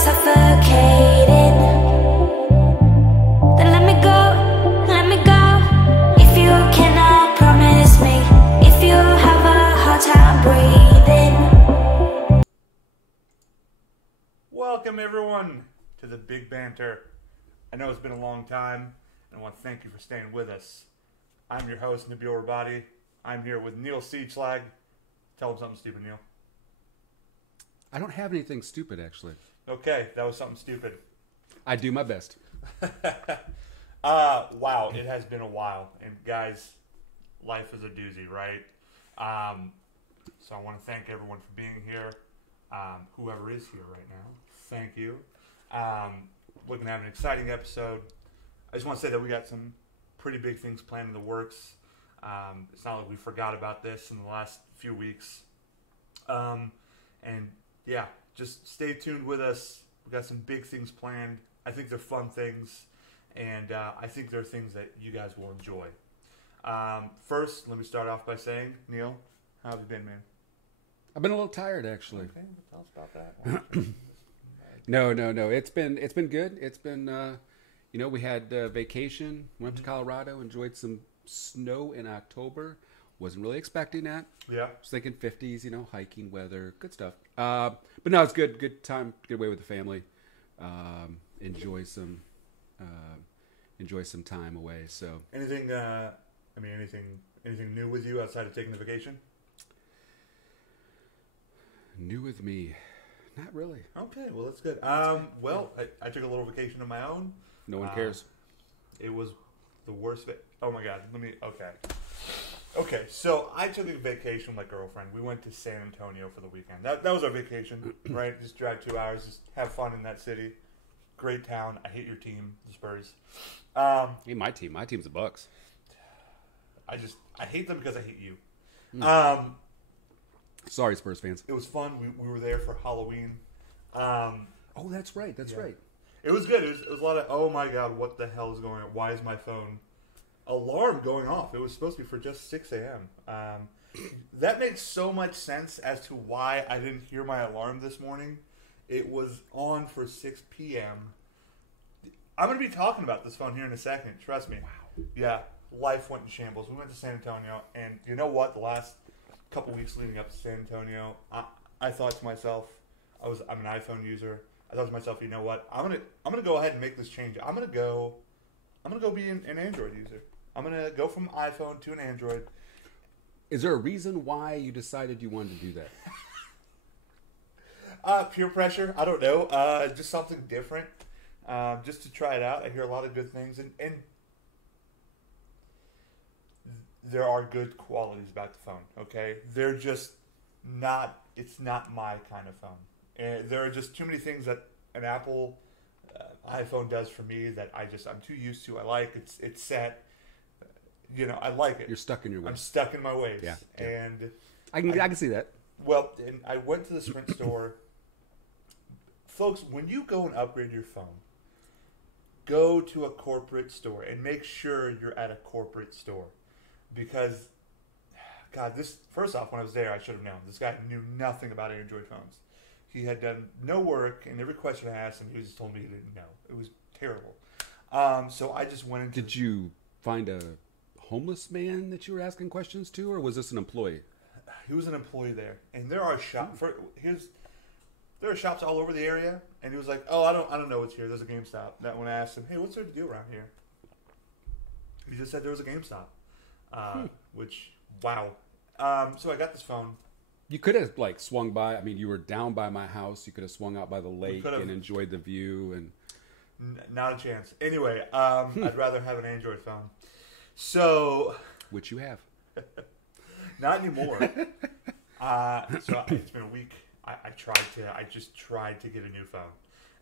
suffocating. Then let me go. If you cannot promise me, if you have a hard time breathing. Welcome everyone to the Big Banter. I know it's been a long time, and I want to thank you for staying with us. I'm your host, Nabiel. I'm here with Neil Seachlag. Tell him something stupid, Neil. I don't have anything stupid, actually. Okay, that was something stupid. I do my best. Wow, it has been a while. And guys, life is a doozy, right? So I want to thank everyone for being here. Whoever is here right now, thank you. We're going to have an exciting episode. I just want to say that we got some pretty big things planned in the works. It's not like we forgot about this in the last few weeks. And yeah, just stay tuned with us. We got some big things planned. I think they're fun things, and I think they're things that you guys will enjoy. First, let me start off by saying, Neil, how have you been, man? I've been a little tired, actually. Okay, tell us about that. No. It's been good. It's been, we had vacation. Went to Colorado. Enjoyed some snow in October. Wasn't really expecting that. Yeah. Was thinking 50s, hiking weather, good stuff. But no, it's good. Good time. Get away with the family. Enjoy some time away. So anything new with you outside of taking the vacation? New with me, not really. Okay, well that's good. I took a little vacation of my own. No one cares. It was the worst. Oh my god. Okay, so I took a vacation with my girlfriend. We went to San Antonio for the weekend. That was our vacation, right? Just drive 2 hours, just have fun in that city. Great town. I hate your team, the Spurs. Hey, my team's the Bucks. I hate them because I hate you. Sorry, Spurs fans. It was fun. We were there for Halloween. Oh, that's right. That's right. It was good. It was a lot of, oh my god, what the hell is going on? Why is my phone alarm going off? It was supposed to be for just 6 a.m. That makes so much sense as to why I didn't hear my alarm this morning. It was on for 6 p.m. I'm going to be talking about this phone here in a second. Trust me. Wow. Yeah, life went in shambles. We went to San Antonio, and you know what? The last couple weeks leading up to San Antonio, I thought to myself, I'm an iPhone user. I thought to myself, you know what? I'm gonna go ahead and make this change. I'm gonna go be an Android user. I'm gonna go from iPhone to an Android. Is there a reason why you decided you wanted to do that? Peer pressure. I don't know. Just something different. Just to try it out. I hear a lot of good things, and there are good qualities about the phone. Okay, they're just not. It's not my kind of phone. And there are just too many things that an Apple iPhone does for me that I'm too used to. I like it's set. I like it. You're stuck in your ways. I'm stuck in my ways. Yeah. And I can see that. Well, and I went to the Sprint store. Folks, when you go and upgrade your phone, go to a corporate store and make sure you're at a corporate store. Because, God, first off, when I was there, I should have known. This guy knew nothing about Android phones. He had done no work, and every question I asked him, he just told me he didn't know. It was terrible. So I just went into... Did you find a homeless man that you were asking questions to, or was this an employee? He was an employee there, and there are shops. There are shops all over the area, and he was like, "Oh, I don't know what's here. There's a GameStop." That when I asked him, "Hey, what's there to do around here?" He just said there was a GameStop. Which, wow. So I got this phone. You could have swung by. I mean, you were down by my house. You could have swung out by the lake and enjoyed the view. And not a chance. Anyway, I'd rather have an Android phone. So, which you have. Not anymore. So it's been a week. I just tried to get a new phone.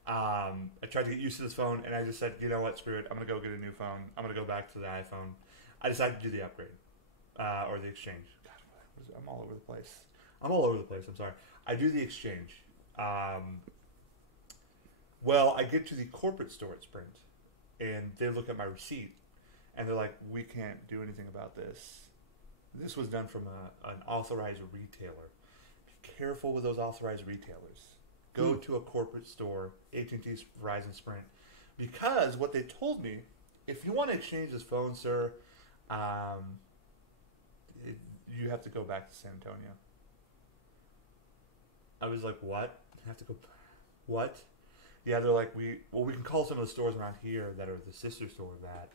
I tried to get used to this phone, and I just said, you know what, screw it. I'm gonna go get a new phone. I'm gonna go back to the iPhone. I decided to do the upgrade or the exchange. God, I'm all over the place. I'm sorry. I do the exchange. Well, I get to the corporate store at Sprint, and they look at my receipt, and they're like, "We can't do anything about this. This was done from an authorized retailer." Be careful with those authorized retailers. Go to a corporate store, AT&T, Verizon, Sprint, because what they told me, if you want to exchange this phone, sir, you have to go back to San Antonio. I was like, what? You have to go? What? Yeah, they're like, we can call some of the stores around here that are the sister store of that.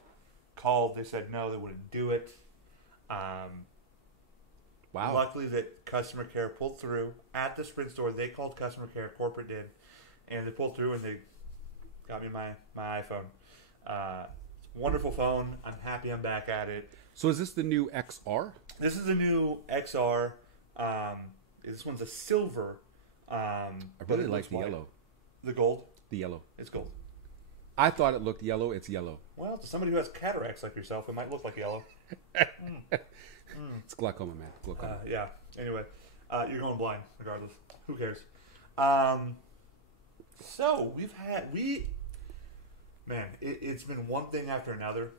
Called, they said no, they wouldn't do it. Wow. Luckily, that customer care pulled through at the Sprint store. They called customer care, corporate did, and they pulled through and they got me my iPhone. Wonderful phone. I'm happy I'm back at it. So is this the new XR? This is the new XR. This one's a silver. I really like the yellow. The gold? The yellow. It's gold. I thought it looked yellow. It's yellow. Well, to somebody who has cataracts like yourself, it might look like yellow. It's glaucoma, man. Glaucoma. Yeah. Anyway, you're going blind, regardless. Who cares? So it's been one thing after another,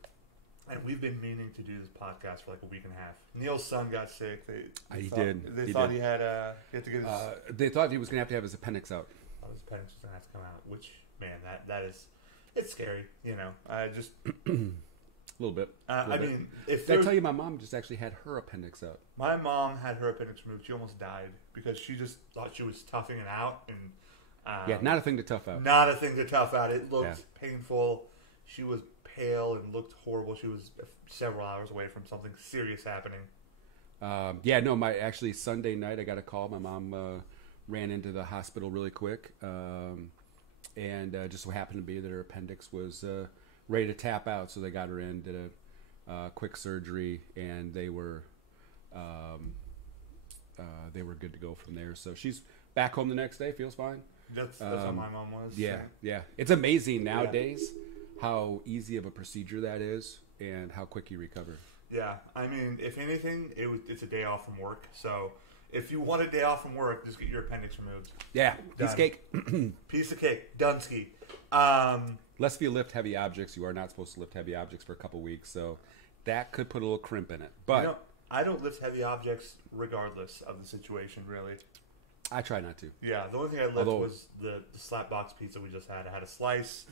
and we've been meaning to do this podcast for like a week and a half. Neil's son got sick. They thought he had to get his. They thought he was going to have his appendix out. His appendix was going to have to come out, which, man, that is, it's scary. You know, I just a little bit. I mean, if did I tell you my mom just actually had her appendix out? My mom had her appendix removed. She almost died because she just thought she was toughing it out, and yeah, not a thing to tough out. Not a thing to tough out. It looked painful. She was pale and looked horrible. She was several hours away from something serious happening. Actually Sunday night I got a call. My mom ran into the hospital really quick, and just so happened to be that her appendix was ready to tap out. So they got her in, did a quick surgery, and they were good to go from there. So she's back home the next day, feels fine. That's how my mom was. Yeah. It's amazing nowadays how easy of a procedure that is and how quick you recover. Yeah, I mean, if anything, it's a day off from work. So if you want a day off from work, just get your appendix removed. Yeah, piece of cake. Piece of cake. Dunsky. Unless if you lift heavy objects, you are not supposed to lift heavy objects for a couple weeks. So that could put a little crimp in it. But I don't lift heavy objects regardless of the situation, really. I try not to. Yeah, the only thing I lifted was the slap box pizza we just had. I had a slice.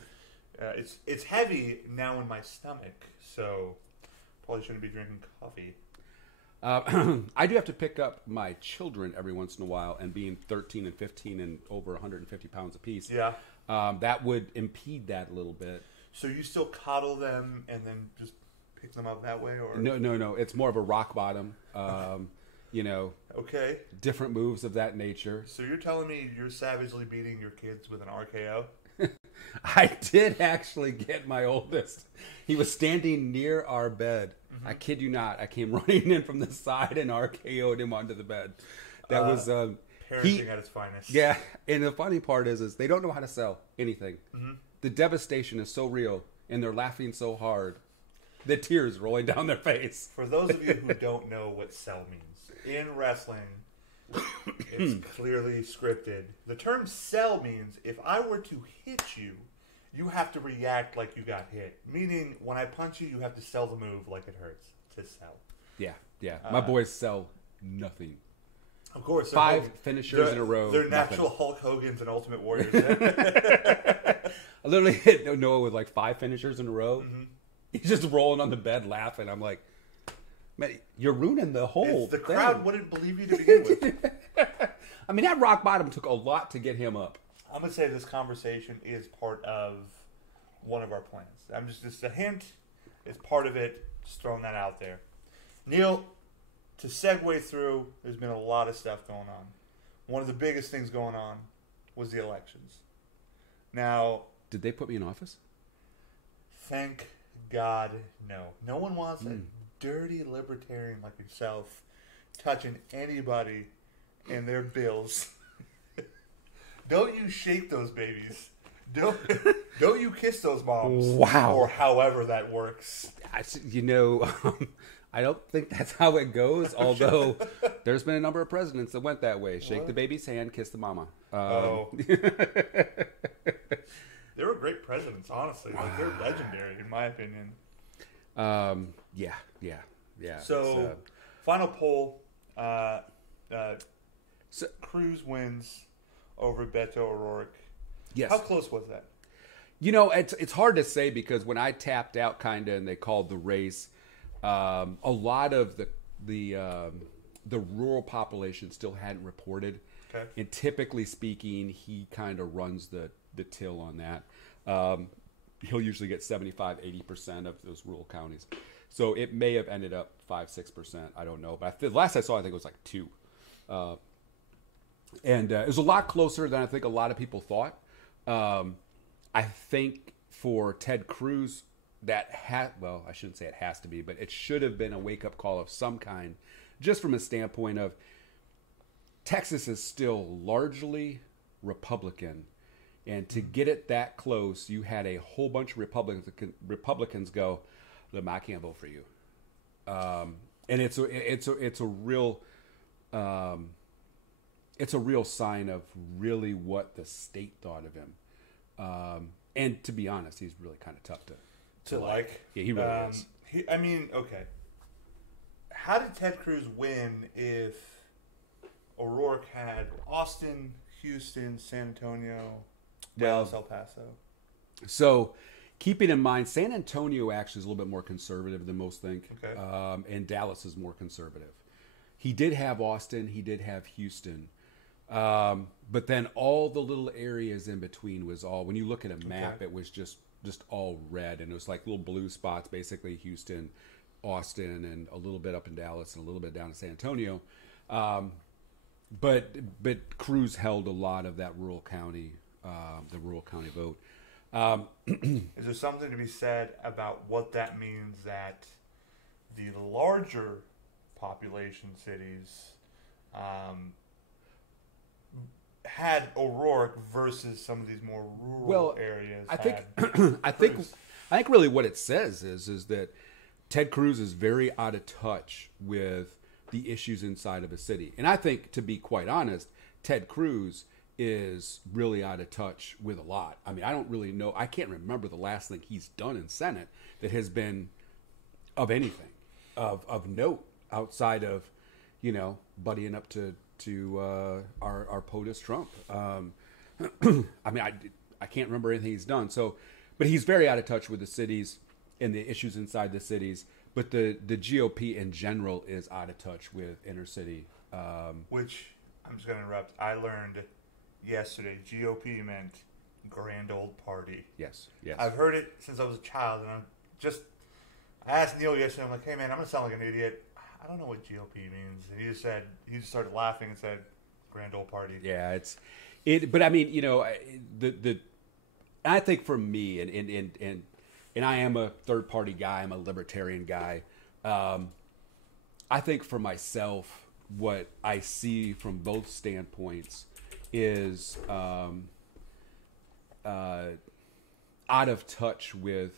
It's heavy now in my stomach, so probably shouldn't be drinking coffee. I do have to pick up my children every once in a while, and being 13 and 15 and over 150 pounds apiece, that would impede that a little bit. So you still coddle them and then just pick them up that way, or no? It's more of a rock bottom. Okay. Different moves of that nature. So you're telling me you're savagely beating your kids with an RKO? I did actually get my oldest. He was standing near our bed. Mm-hmm. I kid you not. I came running in from the side and RKO'd him onto the bed. That was parenting at its finest. Yeah, and the funny part is they don't know how to sell anything. Mm-hmm. The devastation is so real, and they're laughing so hard. The tears rolling down their face. For those of you who don't know what sell means, in wrestling, it's clearly scripted. The term sell means if I were to hit you, you have to react like you got hit. Meaning, when I punch you, you have to sell the move like it hurts to sell. Yeah. My boys sell nothing. Of course. 5 finishers in a row. They're natural Hulk Hogan's and Ultimate Warriors. I literally hit Noah with like 5 finishers in a row. Mm-hmm. He's just rolling on the bed laughing. I'm like, man, you're ruining the whole the crowd wouldn't believe you to begin with. I mean, that rock bottom took a lot to get him up. I'm going to say this conversation is part of one of our plans. I'm just a hint. It's part of it. Just throwing that out there. Neil, to segue through, there's been a lot of stuff going on. One of the biggest things going on was the elections. Now, did they put me in office? Thank God, no. No one wants a dirty libertarian like yourself touching anybody and their bills. Don't you shake those babies. Don't you kiss those moms. Wow. Or however that works. I don't think that's how it goes, although there's been a number of presidents that went that way. Shake the baby's hand, kiss the mama. They were great presidents, honestly. Like, they're legendary, in my opinion. Yeah. So, final poll. Cruz wins over Beto O'Rourke. Yes. How close was that? It's hard to say because when I tapped out kind of and they called the race, a lot of the rural population still hadn't reported. Okay. And typically speaking, he kind of runs the till on that. He'll usually get 75-80% of those rural counties. So it may have ended up 5-6%. I don't know. But the last I saw, I think it was like 2. And it was a lot closer than I think a lot of people thought. I think for Ted Cruz, I shouldn't say it has to be, but it should have been a wake-up call of some kind, just from a standpoint of Texas is still largely Republican. And to get it that close, you had a whole bunch of Republicans go, "Look, I can't vote for you," and it's a real sign of really what the state thought of him. And to be honest, he's really kind of tough to like. Yeah, he really is. Okay. How did Ted Cruz win if O'Rourke had Austin, Houston, San Antonio, Dallas, El Paso? So, keeping in mind, San Antonio actually is a little bit more conservative than most think, Okay. And Dallas is more conservative. He did have Austin, he did have Houston, but then all the little areas in between was all. When you look at a map, Okay. it was just all red, and it was like little blue spots, basically Houston, Austin, and a little bit up in Dallas, and a little bit down in San Antonio. But Cruz held a lot of that rural county, the rural county vote. Is there something to be said about what that means that the larger population cities had O'Rourke versus some of these more rural areas? I think had I think Cruz? really what it says is that Ted Cruz is very out of touch with the issues inside of a city. And I think, to be quite honest, Ted Cruz is really out of touch with a lot. I mean, I don't really know. I can't remember the last thing he's done in Senate that has been of anything of note outside of, buddying up to our POTUS Trump. I mean, I can't remember anything he's done. So, but he's very out of touch with the cities and the issues inside the cities. But the GOP in general is out of touch with inner city. Which, I'm just going to interrupt, I learned yesterday GOP meant Grand Old Party. Yes. I've heard it since I was a child, and I asked Neil yesterday, I'm like, hey man, I'm going to sound like an idiot. I don't know what GOP means. And he just started laughing and said, Grand Old Party. Yeah, but I mean, I think for me, and I am a third party guy, I'm a libertarian guy. I think for myself, what I see from both standpoints is out of touch with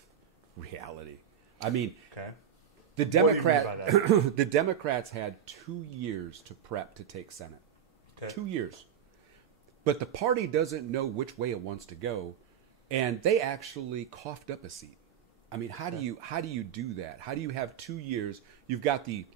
reality. I mean, Okay. the What do you mean by that? the Democrats had 2 years to prep to take Senate. Okay. 2 years. But the party doesn't know which way it wants to go, and they actually coughed up a seat. I mean, how do you do that? How do you have 2 years? You've got the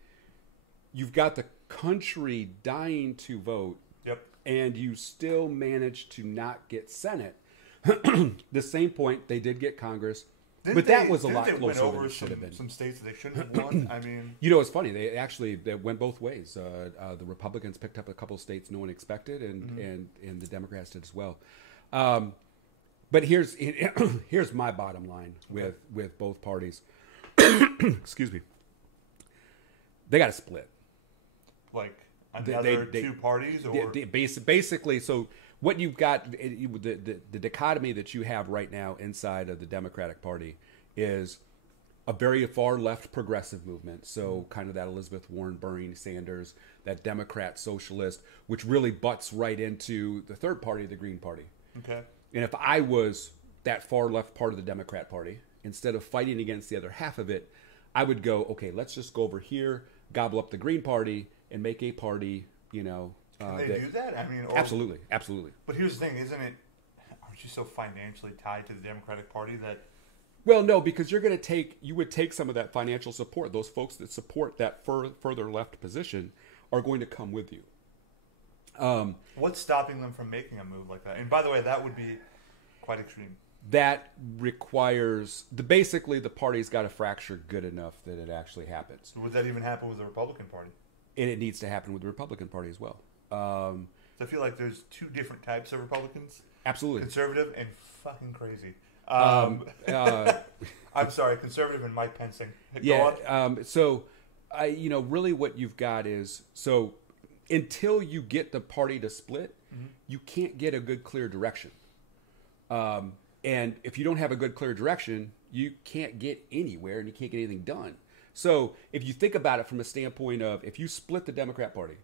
country dying to vote, Yep. and you still manage to not get Senate. The same point, they did get Congress, but that was a lot closer than it should have been. Some states that they shouldn't have won. I mean, It's funny. They went both ways. The Republicans picked up a couple of states no one expected, and the Democrats did as well. But here's my bottom line with both parties. Excuse me. They got to split. like another two parties, or Basically, so what you've got, the dichotomy that you have right now inside of the Democratic Party is a very far left progressive movement. So kind of that Elizabeth Warren, Bernie Sanders, that Democrat socialist, which really butts right into the third party, the Green Party. okay. And if I was that far left part of the Democrat Party, instead of fighting against the other half of it, I would go, okay, let's just go over here, gobble up the Green Party, and make a party, Can they do that? I mean, Absolutely. But here's the thing, isn't it? Aren't you so financially tied to the Democratic Party that? Well, no, because you would take some of that financial support. Those folks that support that further left position are going to come with you. What's stopping them from making a move like that? And by the way, that would be quite extreme. That requires basically the party's got to fracture good enough that it actually happens. Would that even happen with the Republican Party? And it needs to happen with the Republican Party as well. So I feel like there's two different types of Republicans. Absolutely. Conservative and fucking crazy. I'm sorry, conservative and Mike Pensing. So, really what you've got is, so until you get the party to split, you can't get a good, clear direction. And if you don't have a good, clear direction, you can't get anywhere and you can't get anything done. So if you think about it from a standpoint of, if you split the Democrat Party,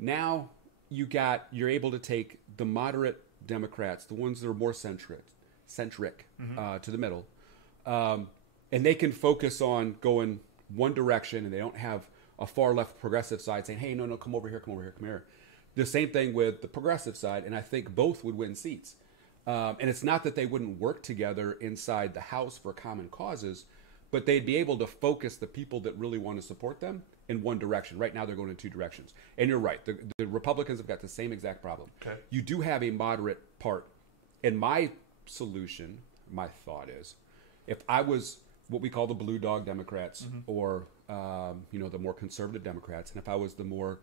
now you're able to take the moderate Democrats, the ones that are more centric to the middle, and they can focus on going one direction, and they don't have a far left progressive side saying, hey, no, come over here, come here. The same thing with the progressive side, and I think both would win seats. And it's not that they wouldn't work together inside the House for common causes, but they'd be able to focus the people that really want to support them in one direction. Right now, they're going in two directions. And you're right. The Republicans have got the same exact problem. Okay. You do have a moderate part. And my solution, my thought is, if I was what we call the blue dog Democrats or, the more conservative Democrats, and if I was the more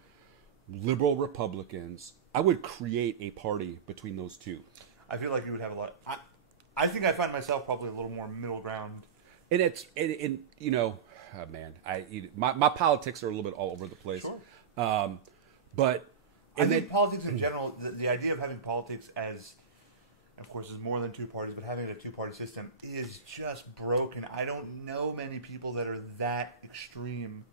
liberal Republicans, I would create a party between those two. I feel like you would have a lot. I think I find myself probably a little more middle ground. And my politics are a little bit all over the place. Sure. But I think politics in general, the idea of having politics as, of course, there's more than two parties, but having a two-party system is just broken. I don't know many people that are that extreme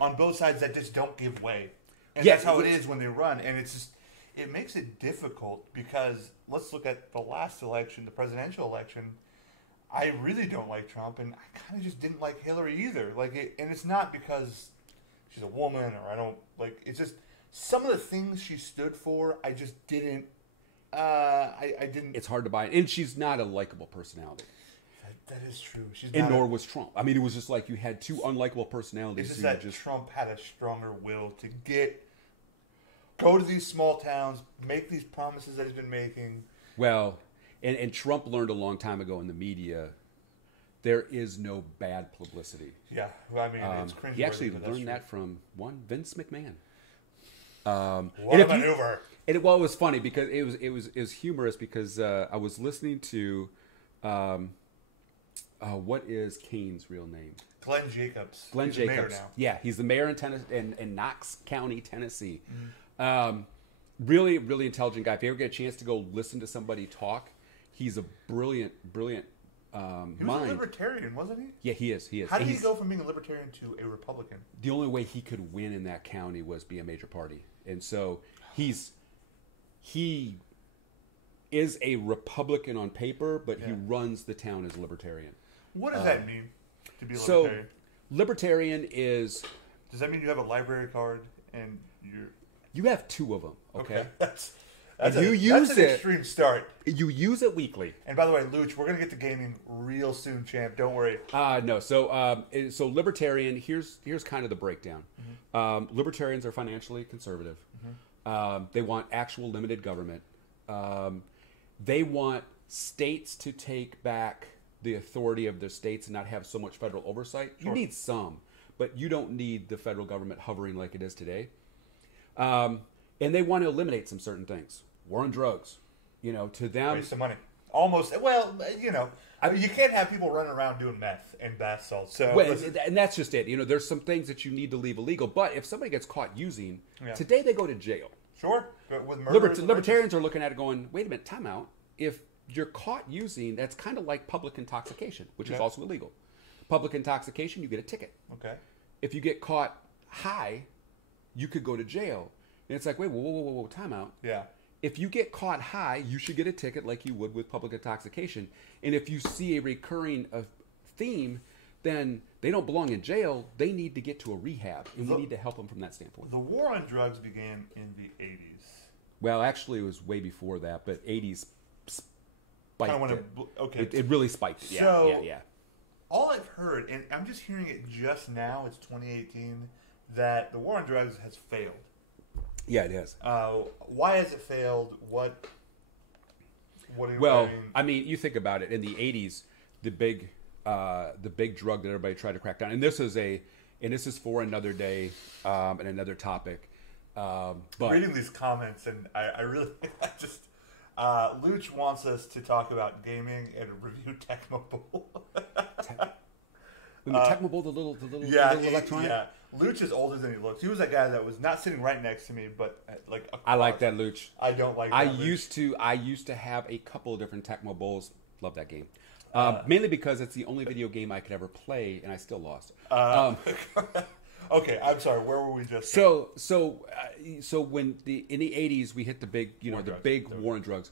on both sides that just don't give way. And that's how it is when they run. And it's just, it makes it difficult because let's look at the last election, the presidential election. I really don't like Trump, and I kind of just didn't like Hillary either. And it's not because she's a woman or I don't like. It's just some of the things she stood for. I just didn't. I didn't. It's hard to buy, and she's not a likable personality. That is true. Nor was Trump. I mean, it was just like you had two unlikable personalities. It's just that Trump had a stronger will to go to these small towns, make these promises that he's been making. Well, and Trump learned a long time ago in the media, there is no bad publicity. Yeah, well, I mean, it's cringeworthy. He actually learned that from Vince McMahon. What a maneuver! It was funny because it was humorous because I was listening to what is Kane's real name? Glenn Jacobs. Glenn He's Jacobs. The mayor now. Yeah, he's the mayor in Knox County, Tennessee. Really, really intelligent guy. If you ever get a chance to go listen to somebody talk, he's a brilliant mind. He was a libertarian, wasn't he? Yeah, he is. How did he go from being a libertarian to a Republican? The only way he could win in that county was be a major party, and so he is a Republican on paper, but he runs the town as a libertarian. What does that mean to be a libertarian? So, libertarian is. Does that mean you have a library card and you're? You have two of them. Okay. That's an extreme start. You use it weekly. And by the way, Luch, we're gonna get to gaming real soon, champ. Don't worry. No. So libertarian. Here's kind of the breakdown. Libertarians are financially conservative. They want actual limited government. They want states to take back the authority of their states and not have so much federal oversight. Sure. You need some, but you don't need the federal government hovering like it is today. And they want to eliminate some certain things. War on drugs. To them... Waste of money. Almost. Well, you can't have people running around doing meth and bath salts. So and that's just it. There's some things that you need to leave illegal. But if somebody gets caught using, today they go to jail. Sure. But with murderers, libertarians are looking at it going, wait a minute, time out. If you're caught using, that's kind of like public intoxication, which is also illegal. Public intoxication, you get a ticket. Okay. If you get caught high, you could go to jail. And it's like, wait, whoa, time out. Yeah. If you get caught high, you should get a ticket like you would with public intoxication. And if you see a recurring theme, then they don't belong in jail. They need to get to a rehab, and we need to help them from that standpoint. The war on drugs began in the 80s. Well, actually, it was way before that, but 80s spiked it. Okay. It really spiked it. Yeah. All I've heard, and I'm just hearing it just now, it's 2018, that the war on drugs has failed. Yeah, it is. Why has it failed? What do you Well, I mean, you think about it. In the '80s, the big drug that everybody tried to crack down, and this is for another day and another topic. But reading these comments, and I really I just Luch wants us to talk about gaming and review Tecmo Bowl. the Tecmo Bowl, the little electronic. Yeah. Luch is older than he looks. He was that guy that was not sitting right next to me, but like across. I like that Luch. I don't like. I that used to have a couple of different Tecmo Bowls. Love that game. Mainly because it's the only video game I could ever play, and I still lost. Okay, I'm sorry. Where were we just? So when in the '80s we hit the big, war on drugs.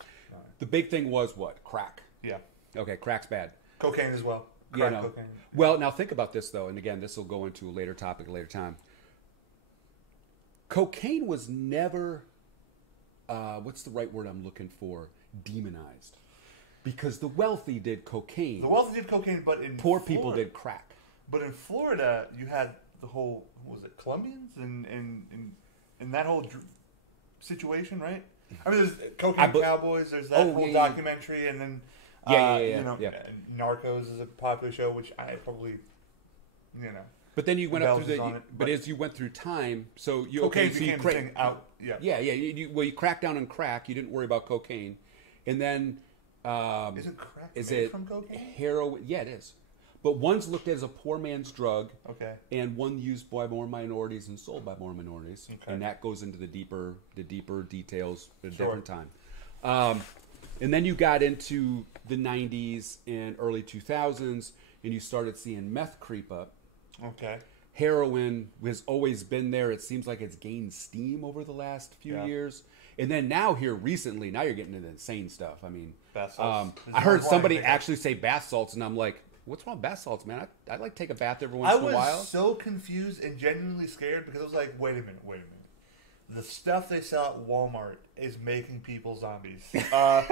The big thing was what? Crack. Yeah. Okay, crack's bad. Cocaine as well. Cocaine. Well, now think about this though, and again, this will go into a later topic, a later time. Cocaine was never, what's the right word I'm looking for? Demonized, because the wealthy did cocaine. The wealthy did cocaine, but in poor people did crack. But in Florida, you had the whole Colombians and that whole situation, right? I mean, there's Cocaine Cowboys. There's that whole documentary, and then Narcos is a popular show, which I probably, But then you went up through but as you went through time, so you cocaine became the thing out. Yeah. You cracked down on crack. You didn't worry about cocaine, and then isn't crack made from cocaine? Heroin? Yeah, it is. But one's looked at as a poor man's drug, okay, and one used by more minorities and sold by more minorities, okay. And that goes into the deeper details at a different time. And then you got into the 90s and early 2000s, and you started seeing meth creep up. Okay. Heroin has always been there. It seems like it's gained steam over the last few years. And then now here recently, now you're getting into insane stuff. I mean, bath salts. I heard somebody actually say bath salts, and I'm like, what's wrong with bath salts, man? I like take a bath every once in a while. I was so confused and genuinely scared because I was like, wait a minute. The stuff they sell at Walmart is making people zombies. I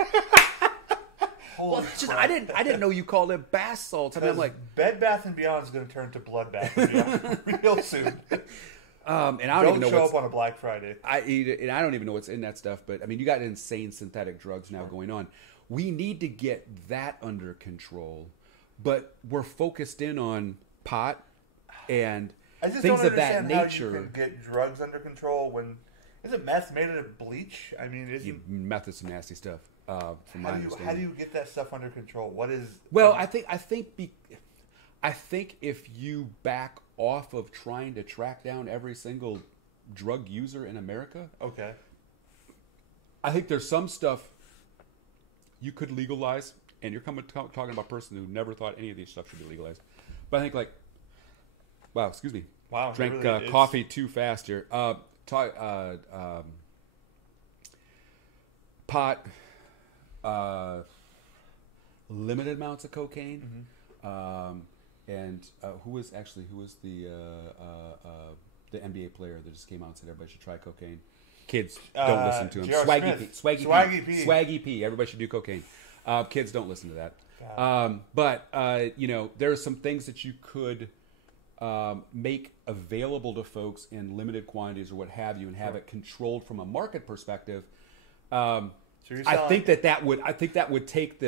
didn't know you called it bath salts. I mean, I'm like, Bed Bath & Beyond is going to turn to Blood Bath & Beyond real soon. And I don't even know show up on a Black Friday. I don't even know what's in that stuff. But I mean, you got insane synthetic drugs now going on. We need to get that under control. But we're focused in on pot and things of that nature. How you can get drugs under control when isn't meth made out of bleach? I mean, meth is some nasty stuff. From my understanding, how do you get that stuff under control? What is? Well, I think if you back off of trying to track down every single drug user in America, okay. I think there's some stuff you could legalize. And you're talking about a person who never thought any of these stuff should be legalized. But I think drank really coffee too fast here. Pot, limited amounts of cocaine, and who was the NBA player that just came out and said everybody should try cocaine? Kids don't listen to him. Swaggy P. Everybody should do cocaine. Kids don't listen to that. But there are some things that you could make available to folks in limited quantities or what have you, and have it controlled from a market perspective. I think that would take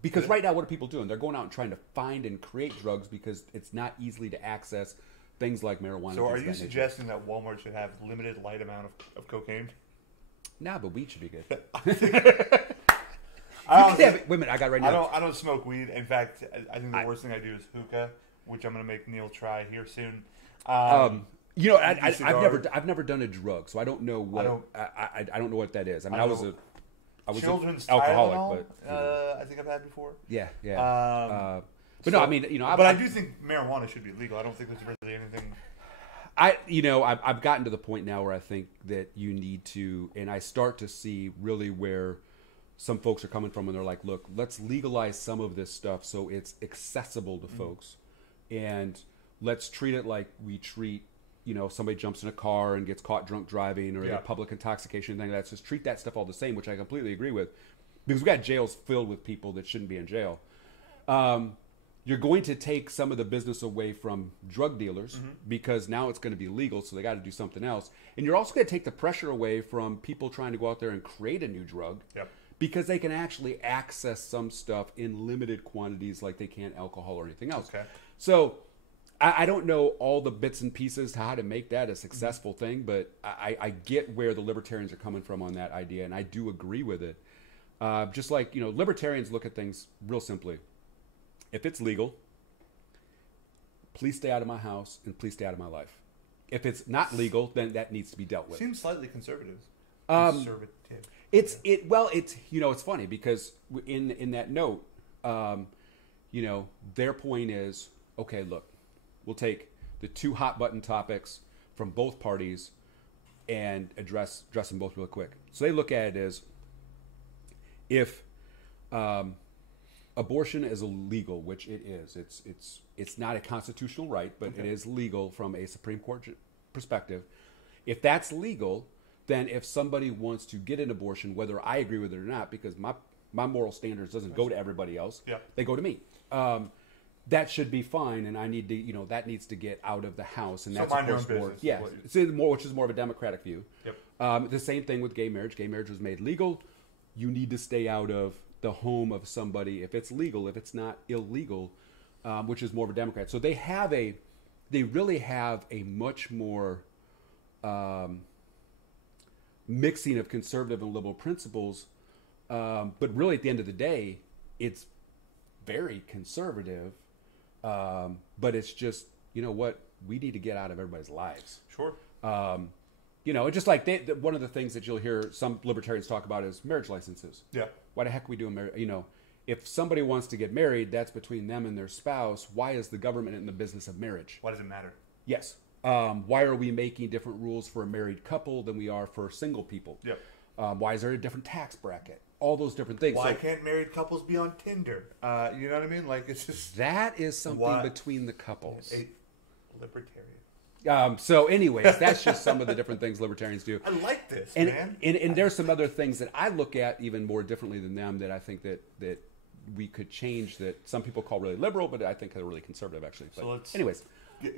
because right now what are people doing? They're going out and trying to find and create drugs because it's not easily to access things like marijuana. So are you suggesting that Walmart should have limited light amount of cocaine? Nah, but weed should be good. Wait a minute, I got right now. I don't smoke weed. In fact, I think the worst thing I do is hookah, which I'm going to make Neil try here soon. I've never done a drug, so I don't know what I don't know what that is. I mean, I was children's an alcoholic, Tylenol, but I think I've had before. Yeah. But no, I mean, I do think marijuana should be legal. I don't think there's really anything. I've gotten to the point now where I think that you need to, and I start to see really where some folks are coming from, and they're like, look, let's legalize some of this stuff so it's accessible to folks, and let's treat it like we treat, somebody jumps in a car and gets caught drunk driving or public intoxication, thing like that. Just treat that stuff all the same, which I completely agree with, because we got jails filled with people that shouldn't be in jail. you're going to take some of the business away from drug dealers because now it's going to be legal, so they got to do something else. And you're also going to take the pressure away from people trying to go out there and create a new drug because they can actually access some stuff in limited quantities like they can't alcohol or anything else. Okay. So I don't know all the bits and pieces to how to make that a successful thing, but I get where the libertarians are coming from on that idea, and I do agree with it. Just like, libertarians look at things real simply. If it's legal, please stay out of my house and please stay out of my life. If it's not legal, then that needs to be dealt with. Seems slightly conservative. It's funny because in that note, their point is, okay, look, we'll take the two hot button topics from both parties and address them both real quick. So they look at it as if abortion is illegal, which it is. It's not a constitutional right, but it is legal from a Supreme Court perspective. If that's legal, then if somebody wants to get an abortion, whether I agree with it or not, because my moral standards doesn't go to everybody else, they go to me. That should be fine, and I need to, that needs to get out of the House, and So that's mind of your course own business, more, which is more of a democratic view. Yep. The same thing with gay marriage. Gay marriage was made legal. You need to stay out of the home of somebody if it's legal. If it's not illegal, which is more of a Democrat. So they really have a much more mixing of conservative and liberal principles. But really, at the end of the day, it's very conservative. But it's just, what we need to get out of everybody's lives. Sure. Just like one of the things that you'll hear some libertarians talk about is marriage licenses. Yeah. Why the heck are we doing marriage? If somebody wants to get married, that's between them and their spouse. Why is the government in the business of marriage? Why does it matter? Yes. Why are we making different rules for a married couple than we are for single people? Yep. Why is there a different tax bracket? All those different things. Why can't married couples be on Tinder? You know what I mean? Like, it's just... That is something between the couples. A libertarian. So anyways, that's just some of the different things libertarians do. I like this, man. And there's some other things that I look at even more differently than them that I think that we could change, that some people call really liberal, but I think are really conservative, actually. But so let's anyways,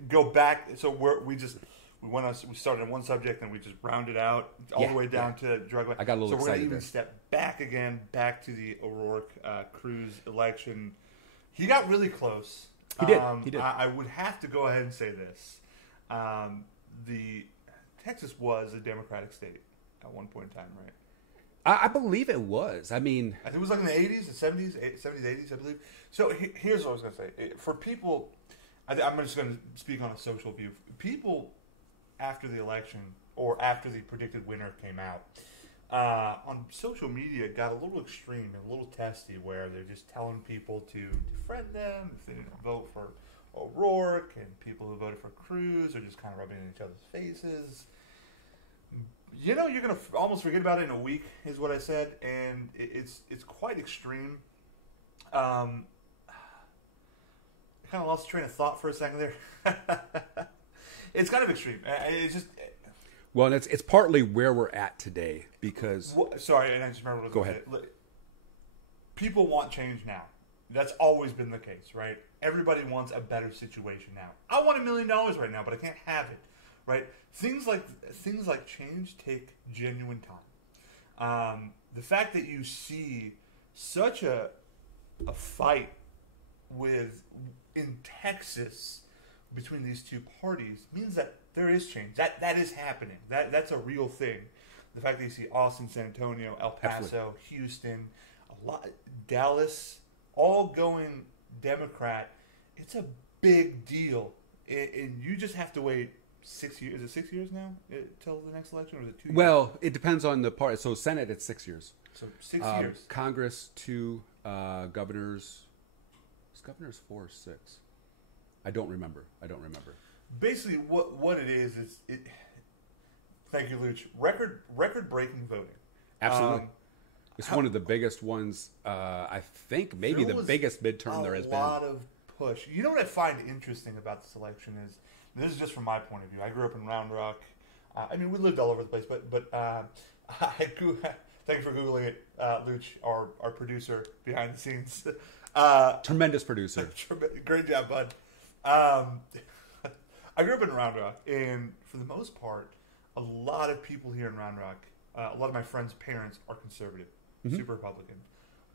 go back. So we started on one subject and we just rounded out all the way down to drug. I got a little excited. So we're going to even step back again, back to the O'Rourke Cruz election. He got really close. He did. I would have to go ahead and say this. Texas was a Democratic state at one point in time, right? I believe it was. I mean, I think it was like in the 80s, the 70s, 80s, I believe. So here's what I was going to say. For people, I'm just going to speak on a social view. People after the election or after the predicted winner came out, on social media got a little extreme and a little testy where they're just telling people to defriend them if they didn't vote for O'Rourke, and people who voted for Cruz are just kind of rubbing it in each other's faces. You're going to almost forget about it in a week, is what I said, and it's quite extreme. I kind of lost train of thought for a second there. It's kind of extreme. It's just... Well, and it's partly where we're at today, because... Sorry, and I just remember... Go ahead. People want change now. That's always been the case, right? Everybody wants a better situation now. I want $1 million right now, but I can't have it, right? Things like change take genuine time. The fact that you see such a fight in Texas between these two parties means that there is change. That is happening. That's a real thing. The fact that you see Austin, San Antonio, El Paso, Absolutely. Houston, Dallas, all going Democrat, it's a big deal. And you just have to wait 6 years. Is it 6 years now till the next election, or is it 2 years? Well, it depends on the part. So Senate, it's 6 years. So 6 years. Congress, 2. Governors. Is governors 4 or 6? I don't remember. Basically, what it is thank you, Luch. Record-breaking voting. Absolutely. It's one of the biggest ones. I think maybe the biggest midterm there has been. A lot of push. You know what I find interesting about this election is, this is just from my point of view. I grew up in Round Rock. We lived all over the place, but thank you for Googling it, Luch, our producer behind the scenes. Tremendous producer. Great job, bud. I grew up in Round Rock, and for the most part, a lot of people here in Round Rock, a lot of my friends' parents are conservative, super Republican.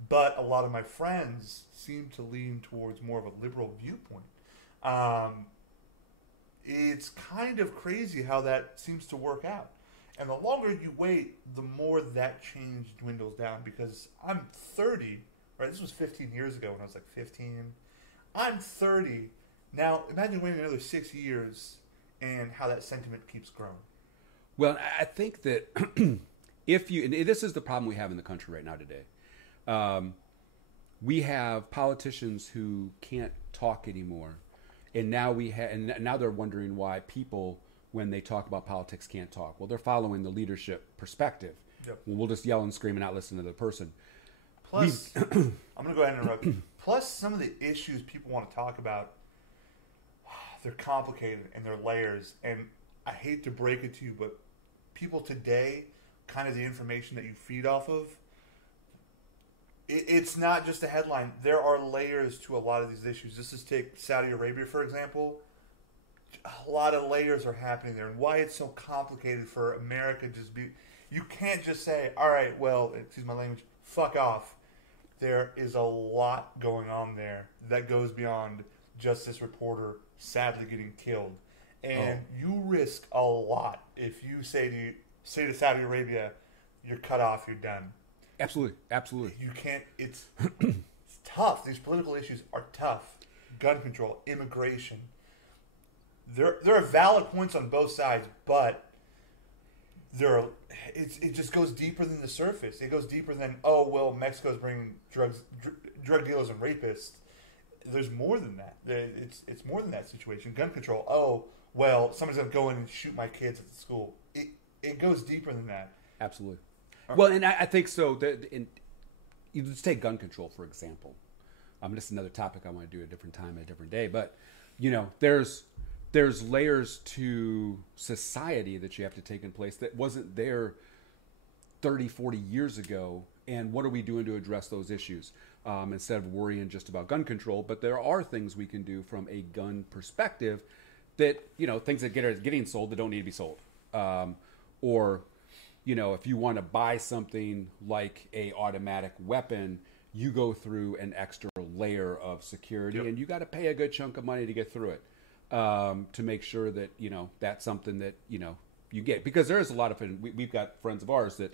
But a lot of my friends seem to lean towards more of a liberal viewpoint. It's kind of crazy how that seems to work out. And the longer you wait, the more that change dwindles down. Because I'm 30, right? This was 15 years ago when I was like 15. I'm 30. Now, imagine waiting another 6 years and how that sentiment keeps growing. Well, I think that if you, and this is the problem we have in the country right now today. We have politicians who can't talk anymore. And now and now they're wondering why people, when they talk about politics, can't talk. Well, they're following the leadership perspective. Yep. Well, we'll just yell and scream and not listen to the person. Plus, I'm going to go ahead and interrupt you. Plus, some of the issues people want to talk about, they're complicated and they're layers. And I hate to break it to you, but people today, kind of the information that you feed off of, it's not just a headline. There are layers to a lot of these issues. Just to take Saudi Arabia, for example. A lot of layers are happening there. And why it's so complicated for America to just be... You can't just say, all right, well, excuse my language, fuck off. There is a lot going on there that goes beyond just this reporter sadly getting killed. And you risk a lot if you say to Saudi Arabia, you're cut off, you're done. Absolutely, absolutely. You can't. It's tough. These political issues are tough. Gun control, immigration. There are valid points on both sides, but it just goes deeper than the surface. It goes deeper than Mexico's bringing drug dealers and rapists. There's more than that. It's more than that situation. Gun control. Somebody's gonna go in and shoot my kids at the school. It goes deeper than that. Absolutely. Well, and I think so. You just take gun control, for example. This is another topic I want to do at a different time, at a different day. But, there's layers to society that you have to take in place that wasn't there 30, 40 years ago. And what are we doing to address those issues? Instead of worrying just about gun control. But there are things we can do from a gun perspective that, things that are getting sold that don't need to be sold. If you want to buy something like a automatic weapon, you go through an extra layer of security, and you got to pay a good chunk of money to get through it to make sure that that's something that you get, because there is a lot of we've got friends of ours that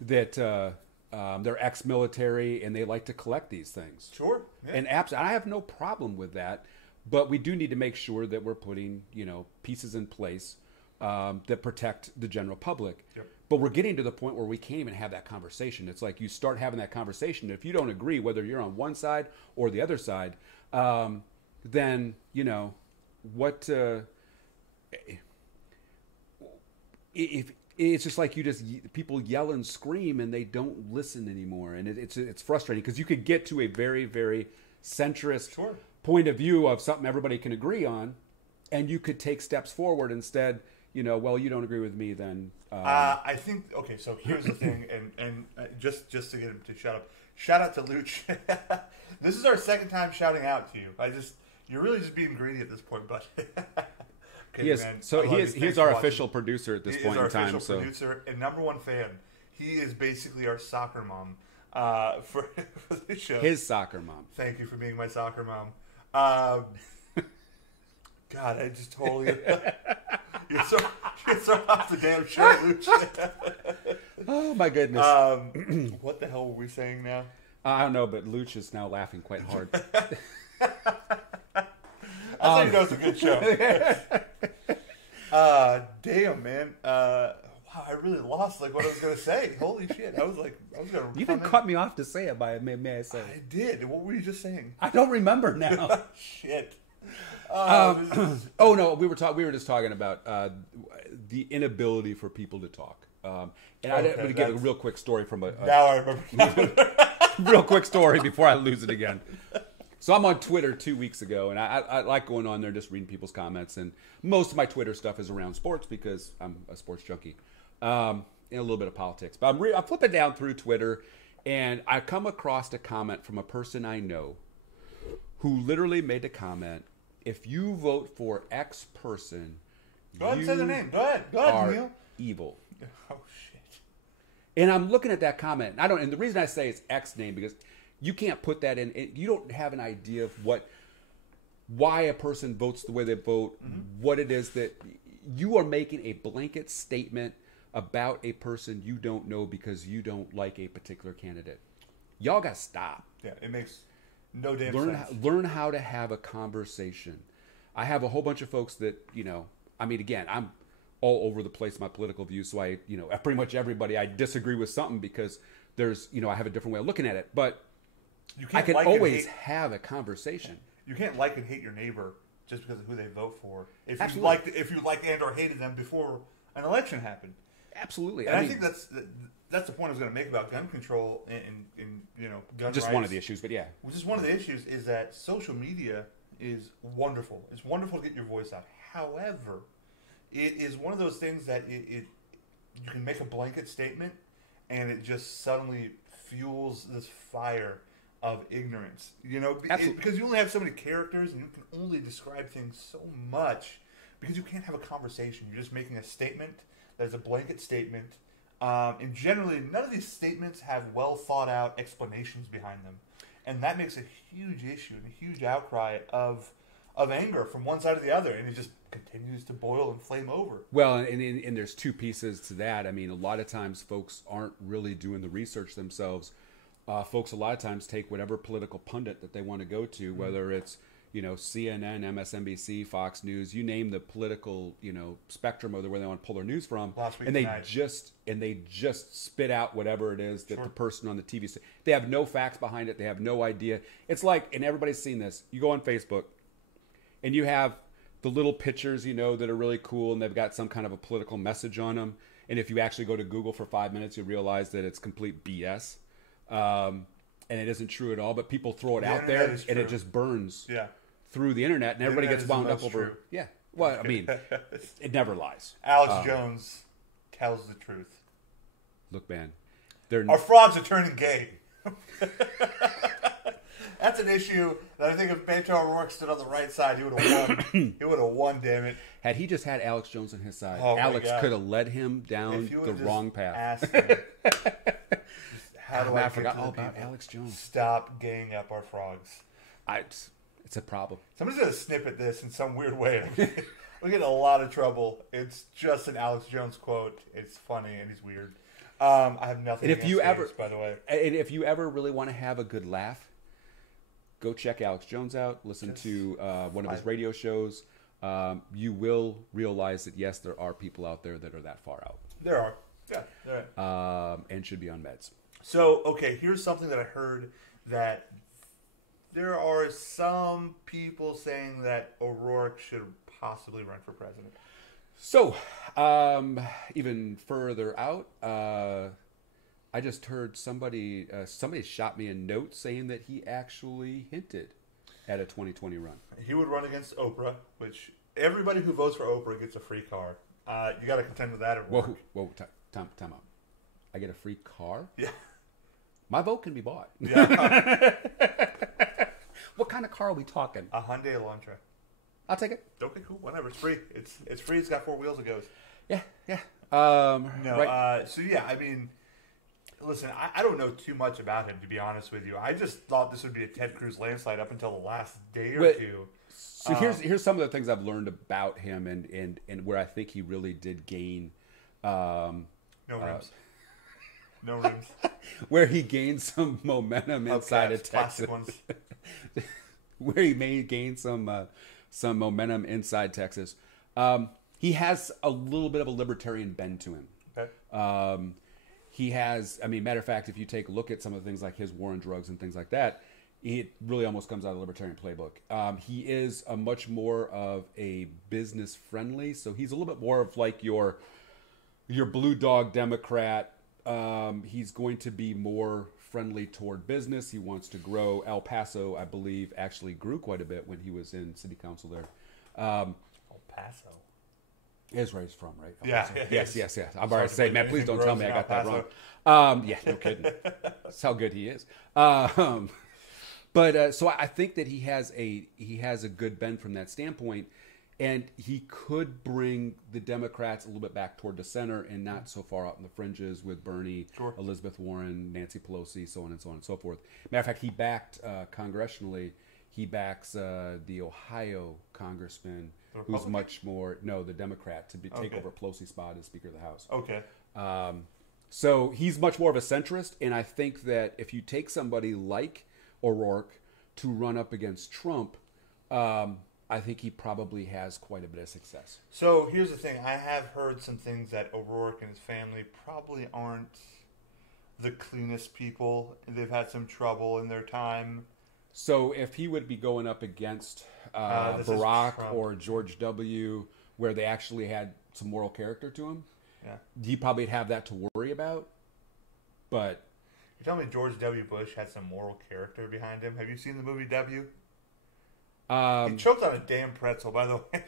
they're ex-military and they like to collect these things. Sure, yeah. And I have no problem with that, but we do need to make sure that we're putting pieces in place that protect the general public. Yep. But we're getting to the point where we can't even have that conversation. It's like you start having that conversation. If you don't agree, whether you're on one side or the other side, then, what... if it's just like people yell and scream and they don't listen anymore. And it's frustrating because you could get to a very, very centrist point of view of something everybody can agree on, and you could take steps forward instead... you don't agree with me, then... I think... Okay, so here's the thing, and just to get him to shut up. Shout out to Luch. This is our second time shouting out to you. You're really just being greedy at this point, but... Okay, he's our official producer at this point in time. He is our official producer and number one fan. He is basically our soccer mom for the show. His soccer mom. Thank you for being my soccer mom. God, I just totally... You're so off the damn show, Luch. Oh, my goodness. What the hell were we saying now? I don't know, but Luch is now laughing quite hard. I thought you know it's a good show. Damn, man. Wow, I really lost what I was going to say. Holy shit. I was going to... You didn't cut me off to say it, may I say. I did. What were you just saying? I don't remember now. Shit. No, we were just talking about the inability for people to talk. I'm going to give a real quick story from now I remember. Real quick story before I lose it again. So I'm on Twitter 2 weeks ago, and I like going on there just reading people's comments. And most of my Twitter stuff is around sports because I'm a sports junkie, and a little bit of politics. But I'm flipping down through Twitter, And I come across a comment from a person I know who literally made the comment, if you vote for X person, Go ahead and say the name. Go ahead, are Neil. evil. Oh shit. And I'm looking at that comment. And the reason I say it's X name because you can't put that in. You don't have an idea of why a person votes the way they vote. What it is that you are making a blanket statement about a person you don't know because you don't like a particular candidate. Y'all got to stop. Yeah, it makes no damn sense. Learn how to have a conversation. I have a whole bunch of folks that, again, I'm all over the place in my political views, so pretty much everybody, I disagree with something because there's, I have a different way of looking at it. But I can always have a conversation. You can't like and hate your neighbor just because of who they vote for. If Absolutely. you liked and or hated them before an election happened. Absolutely. And I think that's the point I was going to make about gun control and gun just rights. one of the issues, but yeah. Which is one of the issues is that social media is wonderful. It's wonderful to get your voice out. However, it is one of those things that you can make a blanket statement and it just suddenly fuels this fire of ignorance. Because you only have so many characters and you can only describe things so much because you can't have a conversation. You're just making a statement that is a blanket statement. And generally, none of these statements have well thought out explanations behind them. And that makes a huge issue and a huge outcry of anger from one side or the other. And it just continues to boil and flame over. Well, and there's two pieces to that. I mean, a lot of times folks aren't really doing the research themselves. Folks a lot of times take whatever political pundit that they want to go to, whether it's CNN, MSNBC, Fox News, you name the political spectrum of where they want to pull their news from, and they just spit out whatever it is that the person on the TV says. They have no facts behind it. They have no idea. It's like, and everybody's seen this. You go on Facebook, and you have the little pictures that are really cool, and they've got some kind of a political message on them. And if you actually go to Google for 5 minutes, you realize that it's complete BS. And it isn't true at all, but people throw it out there and it just burns through the internet and everybody gets wound up over. True. Yeah. Well, I mean, it never lies. Alex Jones tells the truth. Look, man, our frogs are turning gay. That's an issue that I think if Banter O'Rourke stood on the right side, he would have won. He would have won, damn it. Had he just had Alex Jones on his side, Alex could have led him down the wrong path. Asked him, how do I forgot all about Alex Jones? Stop gaying up our frogs. It's a problem. Somebody's going to snip this in some weird way. We get in a lot of trouble. It's just an Alex Jones quote. It's funny and he's weird. I have nothing against gays, by the way. And if you ever really want to have a good laugh, go check Alex Jones out. Listen to one of his radio shows. You will realize that, yes, there are people out there that are that far out. There are. Yeah, there are. And should be on meds. So, okay, here's something that I heard that there are some people saying that O'Rourke should possibly run for president. So, even further out, I just heard somebody shot me a note saying that he actually hinted at a 2020 run. He would run against Oprah, which everybody who votes for Oprah gets a free car. You got to contend with that at work. Whoa, time out. I get a free car? Yeah. My vote can be bought. Yeah. What kind of car are we talking? A Hyundai Elantra. I'll take it. Okay, cool. Whatever. It's free. It's free. It's got 4 wheels. It goes. Yeah. Right. So yeah, I mean, listen, I don't know too much about him, to be honest with you. I just thought this would be a Ted Cruz landslide up until the last day or two. So here's some of the things I've learned about him and where I think he really did gain. No rims. No rims. Where he gained some momentum inside of Texas. Ones. Where he may gain some momentum inside Texas. He has a little bit of a libertarian bend to him. Okay. He has, matter of fact, if you take a look at some of the things like his war on drugs and things like that, it really almost comes out of the libertarian playbook. He is a much more of a business friendly, so he's a little bit more of like your blue dog Democrat. He's going to be more friendly toward business. He wants to grow. El Paso, I believe, actually grew quite a bit when he was in city council there. El Paso. Is where he's from, right? Okay, Yeah. so- Yeah, yes, yes. yes. I'm already saying, man, please Anything don't tell gross me I in got that El wrong. Yeah, no kidding. That's how good he is. But so I think that he has a good bend from that standpoint, and he could bring the Democrats a little bit back toward the center and not so far out in the fringes with Bernie, Sure. Elizabeth Warren, Nancy Pelosi, so on and so on and so forth. Matter of fact, he backed congressionally. He backs the Ohio congressman, who's much more the Democrat to take over Pelosi's spot as Speaker of the House. Okay. So he's much more of a centrist, and I think that if you take somebody like O'Rourke to run up against Trump, I think he probably has quite a bit of success. So here's the thing. I have heard some things that O'Rourke and his family probably aren't the cleanest people. They've had some trouble in their time. So if he would be going up against This is Barack Trump. or George W., where they actually had some moral character to him, Yeah. he probably have that to worry about. But You tell me George W. Bush had some moral character behind him. Have you seen the movie W? He choked on a damn pretzel, by the way.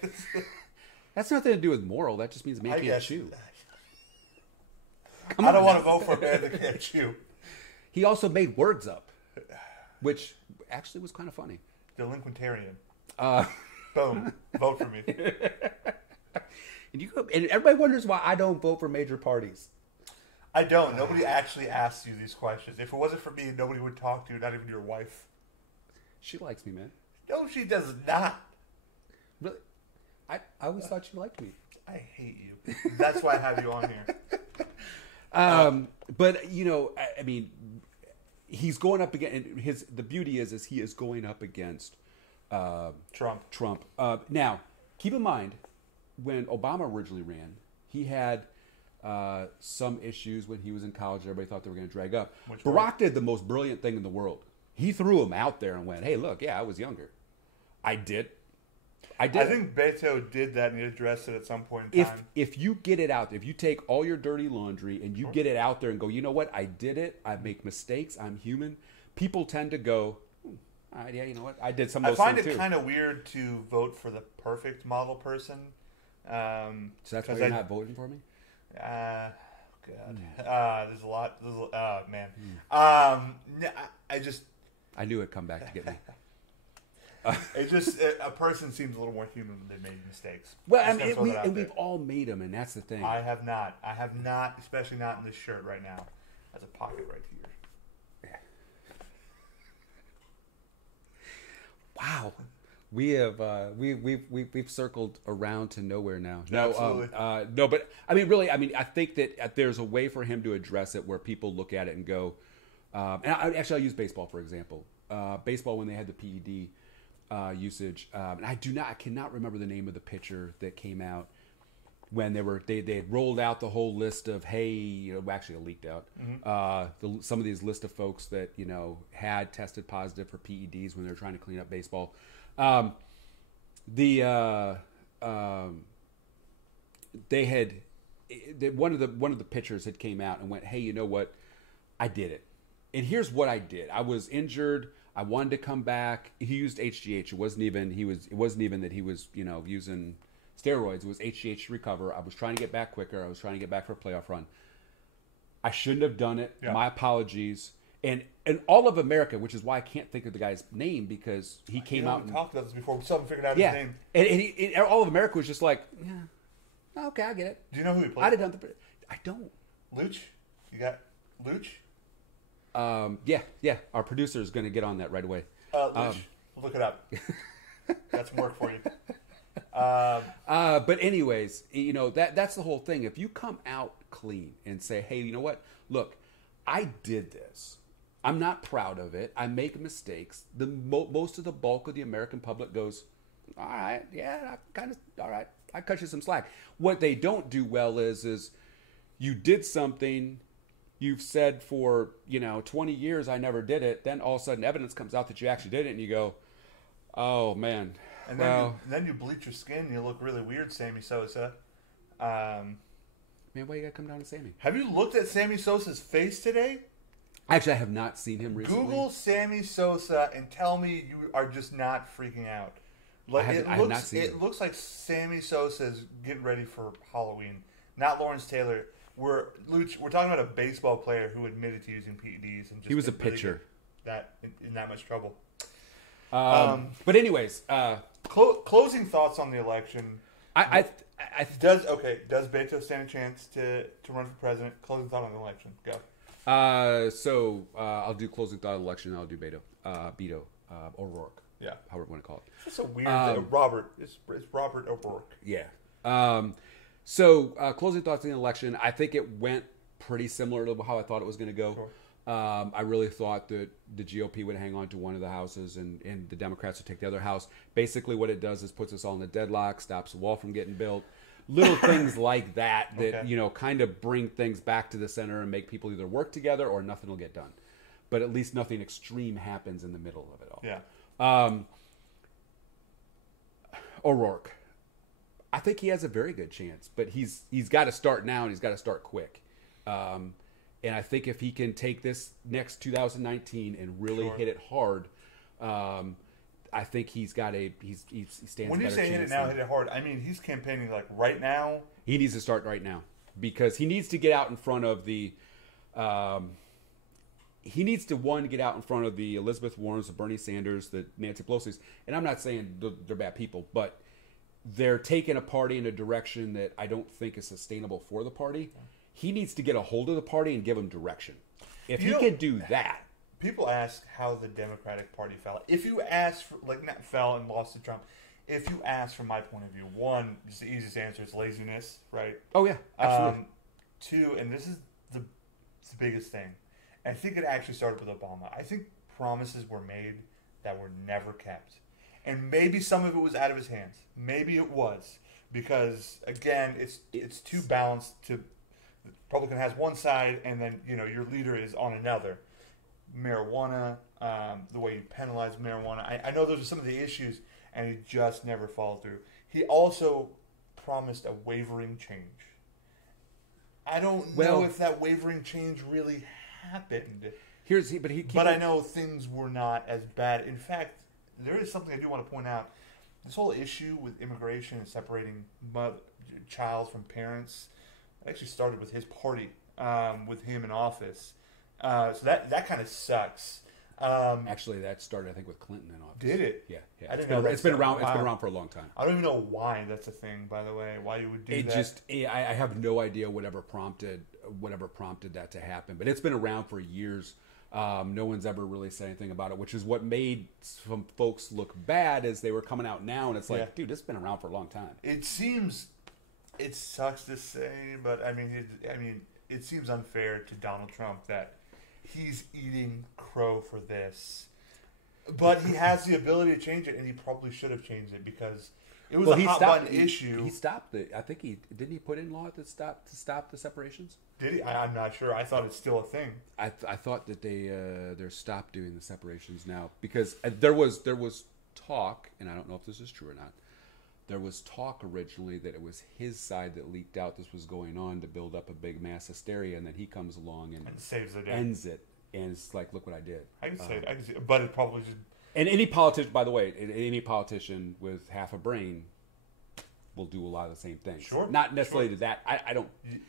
that's nothing to do with moral. That just means man I can't guess. chew. I don't want to vote for a man that can't chew. He also made words up, which actually was kind of funny. Delinquentarian. Uh, Boom. Vote for me. and everybody wonders why I don't vote for major parties. I don't. Nobody actually asks you these questions. If it wasn't for me, nobody would talk to you, not even your wife. She likes me, man. No, she does not. Really? I always thought she liked me. I hate you. That's why I have you on here. But I mean, he's going up against the beauty is he is going up against Trump. Now, keep in mind when Obama originally ran, he had some issues when he was in college. Everybody thought they were going to drag up. Barack did the most brilliant thing in the world. He threw him out there and went, "Hey, look, yeah, I was younger. I did." I think Beto did that and he addressed it at some point in time. If you get it out there, if you take all your dirty laundry and you get it out there and go, you know what, I did it, I make mistakes, I'm human, people tend to go, all right, yeah, you know what, I did some of those things too. I find it kind of weird to vote for the perfect model person. So that's why you're not voting for me? God. There's a lot. Man. I knew it'd come back to get me. A person seems a little more human when they made mistakes. Well, I mean, we've all made them, and that's the thing. I have not, especially not in this shirt right now. Has a pocket right here. Wow, we have we've circled around to nowhere now. No, Absolutely. No, but I mean, really, I think that there's a way for him to address it where people look at it and go. I'll use baseball for example. Baseball when they had the PED. Usage, and I cannot remember the name of the pitcher that came out when they had rolled out the whole list of actually it leaked out some of these list of folks that had tested positive for PEDs when they were trying to clean up baseball. One of the pitchers had came out and went, "Hey, you know what? I did it, and here's what I did. I was injured. I wanted to come back." He used HGH. It wasn't even that he was using steroids. It was HGH to recover. I was trying to get back quicker. I was trying to get back for a playoff run. I shouldn't have done it. Yeah. My apologies. And all of America, which is why I can't think of the guy's name because he came out. We talked about this before. We still haven't figured out his name. And all of America was just like, yeah, okay, I get it. Do you know who he played? I don't. Luch? You got Luch? Yeah. Our producer is going to get on that right away. Luch. Look it up. That's some work for you. But anyways, that's the whole thing. If you come out clean and say, "Hey, you know what? Look, I did this. I'm not proud of it. I make mistakes." The most of the bulk of the American public goes, "All right, yeah, all right. I cut you some slack." What they don't do well is you did something. You've said for 20 years I never did it. Then all of a sudden evidence comes out that you actually did it, and you go, "Oh man." And then you bleach your skin, and you look really weird, Sammy Sosa. Man, why you gotta come down to Sammy? Have you looked at Sammy Sosa's face today? Actually, I have not seen him recently. Google Sammy Sosa and tell me you are just not freaking out. Like, I have not seen it looks like Sammy Sosa's getting ready for Halloween, not Lawrence Taylor. We're talking about a baseball player who admitted to using PEDs and just He was a didn't really pitcher. get in that much trouble. But anyways, Closing thoughts on the election. Does Beto stand a chance to run for president? Closing thought on the election. Go. So I'll do closing thought on the election. I'll do Beto, O'Rourke. Yeah, however you want to call it. It's just a weird Robert. It's Robert O'Rourke. Yeah. So closing thoughts on the election. I think it went pretty similar to how I thought it was going to go. Sure. I really thought that the GOP would hang on to one of the houses and the Democrats would take the other house. Basically, what it does is puts us all in a deadlock, stops the wall from getting built. Little things like that Okay. Kind of bring things back to the center and make people either work together or nothing will get done. But at least nothing extreme happens in the middle of it all. Yeah. O'Rourke, I think he has a very good chance, but he's got to start now and he's got to start quick. And I think if he can take this next 2019 and really Sure. hit it hard, I think he stands When a you better say hit it chance now, than- hit it hard, I mean he's campaigning like right now. He needs to start right now because he needs to get out in front of the. He needs to get out in front of the Elizabeth Warrens, the Bernie Sanders, the Nancy Pelosi's, and I'm not saying they're bad people, but they're taking a party in a direction that I don't think is sustainable for the party. He needs to get a hold of the party and give them direction. If he can do that, people ask how the Democratic Party fell. If you ask for, not fell and lost to Trump. If you ask from my point of view, one, just the easiest answer is laziness, right? oh yeah, absolutely. Two, and this is the biggest thing. I think it actually started with Obama. I think promises were made that were never kept. And maybe some of it was out of his hands. Maybe it was. Because, again, it's too balanced to... The Republican has one side, and then, your leader is on another. Marijuana, the way you penalize marijuana. I know those are some of the issues, and he just never followed through. He also promised a wavering change. I don't know if that wavering change really happened. But I know things were not as bad. In fact, there is something I do want to point out. This whole issue with immigration and separating child from parents actually started with his party, with him in office. So that kind of sucks. Actually, that started, I think, with Clinton in office. Did it? Yeah. I didn't know it's been around. Wow. It's been around for a long time. I don't even know why that's a thing. By the way, why you would do that? I have no idea whatever prompted that to happen. But it's been around for years. No one's ever really said anything about it, which is what made some folks look bad as they were coming out now. And it's like, dude, this has been around for a long time. It sucks to say, but it seems unfair to Donald Trump that he's eating crow for this. But he has the ability to change it, and he probably should have changed it because it was a hot button issue. He stopped it. I think didn't he put in law to stop the separations? Did he? I'm not sure. I thought it's still a thing. I thought that they're stopped doing the separations now because there was talk, and I don't know if this is true or not. There was talk originally that it was his side that leaked out this was going on to build up a big mass hysteria, and then he comes along and saves the day. Ends it, and it's like, look what I did. I can say it, but it probably just. And any politician, by the way, any politician with half a brain will do a lot of the same things. Sure. Not necessarily to that. I don't.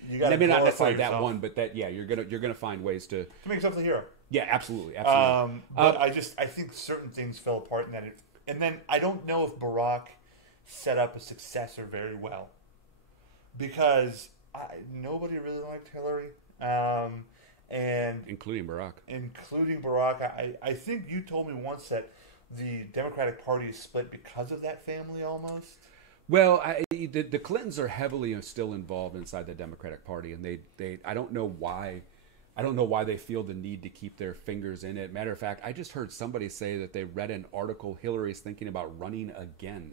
You got to maybe not necessarily yourself. that one, but that you're gonna find ways to make yourself the hero. Yeah, absolutely. But I think certain things fell apart in that. And then I don't know if Barack set up a successor very well because nobody really liked Hillary, and including Barack. I think you told me once that the Democratic Party is split because of that family almost. Well, the Clintons are heavily still involved inside the Democratic Party, and they I don't know why. I don't know why they feel the need to keep their fingers in it. Matter of fact, I just heard somebody say that they read an article Hillary's thinking about running again.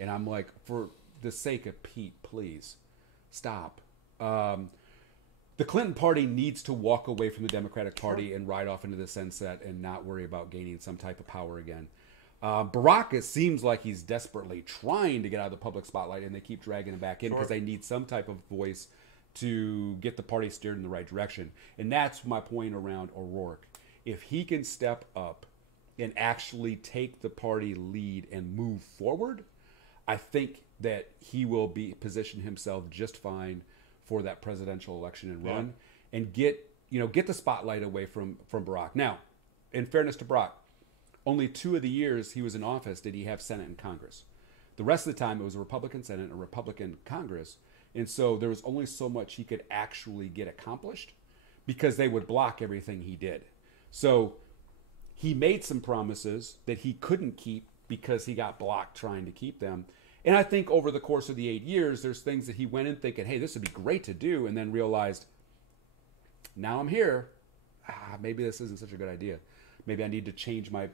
And I'm like, for the sake of Pete, please, stop. The Clinton party needs to walk away from the Democratic Party and ride off into the sunset and not worry about gaining some type of power again. Barack, it seems like he's desperately trying to get out of the public spotlight, and they keep dragging him back in because they need some type of voice to get the party steered in the right direction. And that's my point around O'Rourke. If he can step up and actually take the party lead and move forward, I think that he will position himself just fine for that presidential election and run, and get the spotlight away from Barack. Now, in fairness to Barack, only 2 of the years he was in office did he have Senate and Congress. The rest of the time it was a Republican Senate and a Republican Congress, and so there was only so much he could actually get accomplished because they would block everything he did. So he made some promises that he couldn't keep because he got blocked trying to keep them. And I think over the course of the 8 years, there's things that he went in thinking, hey, this would be great to do, and then realized, now I'm here. Maybe this isn't such a good idea. Maybe I need to change my,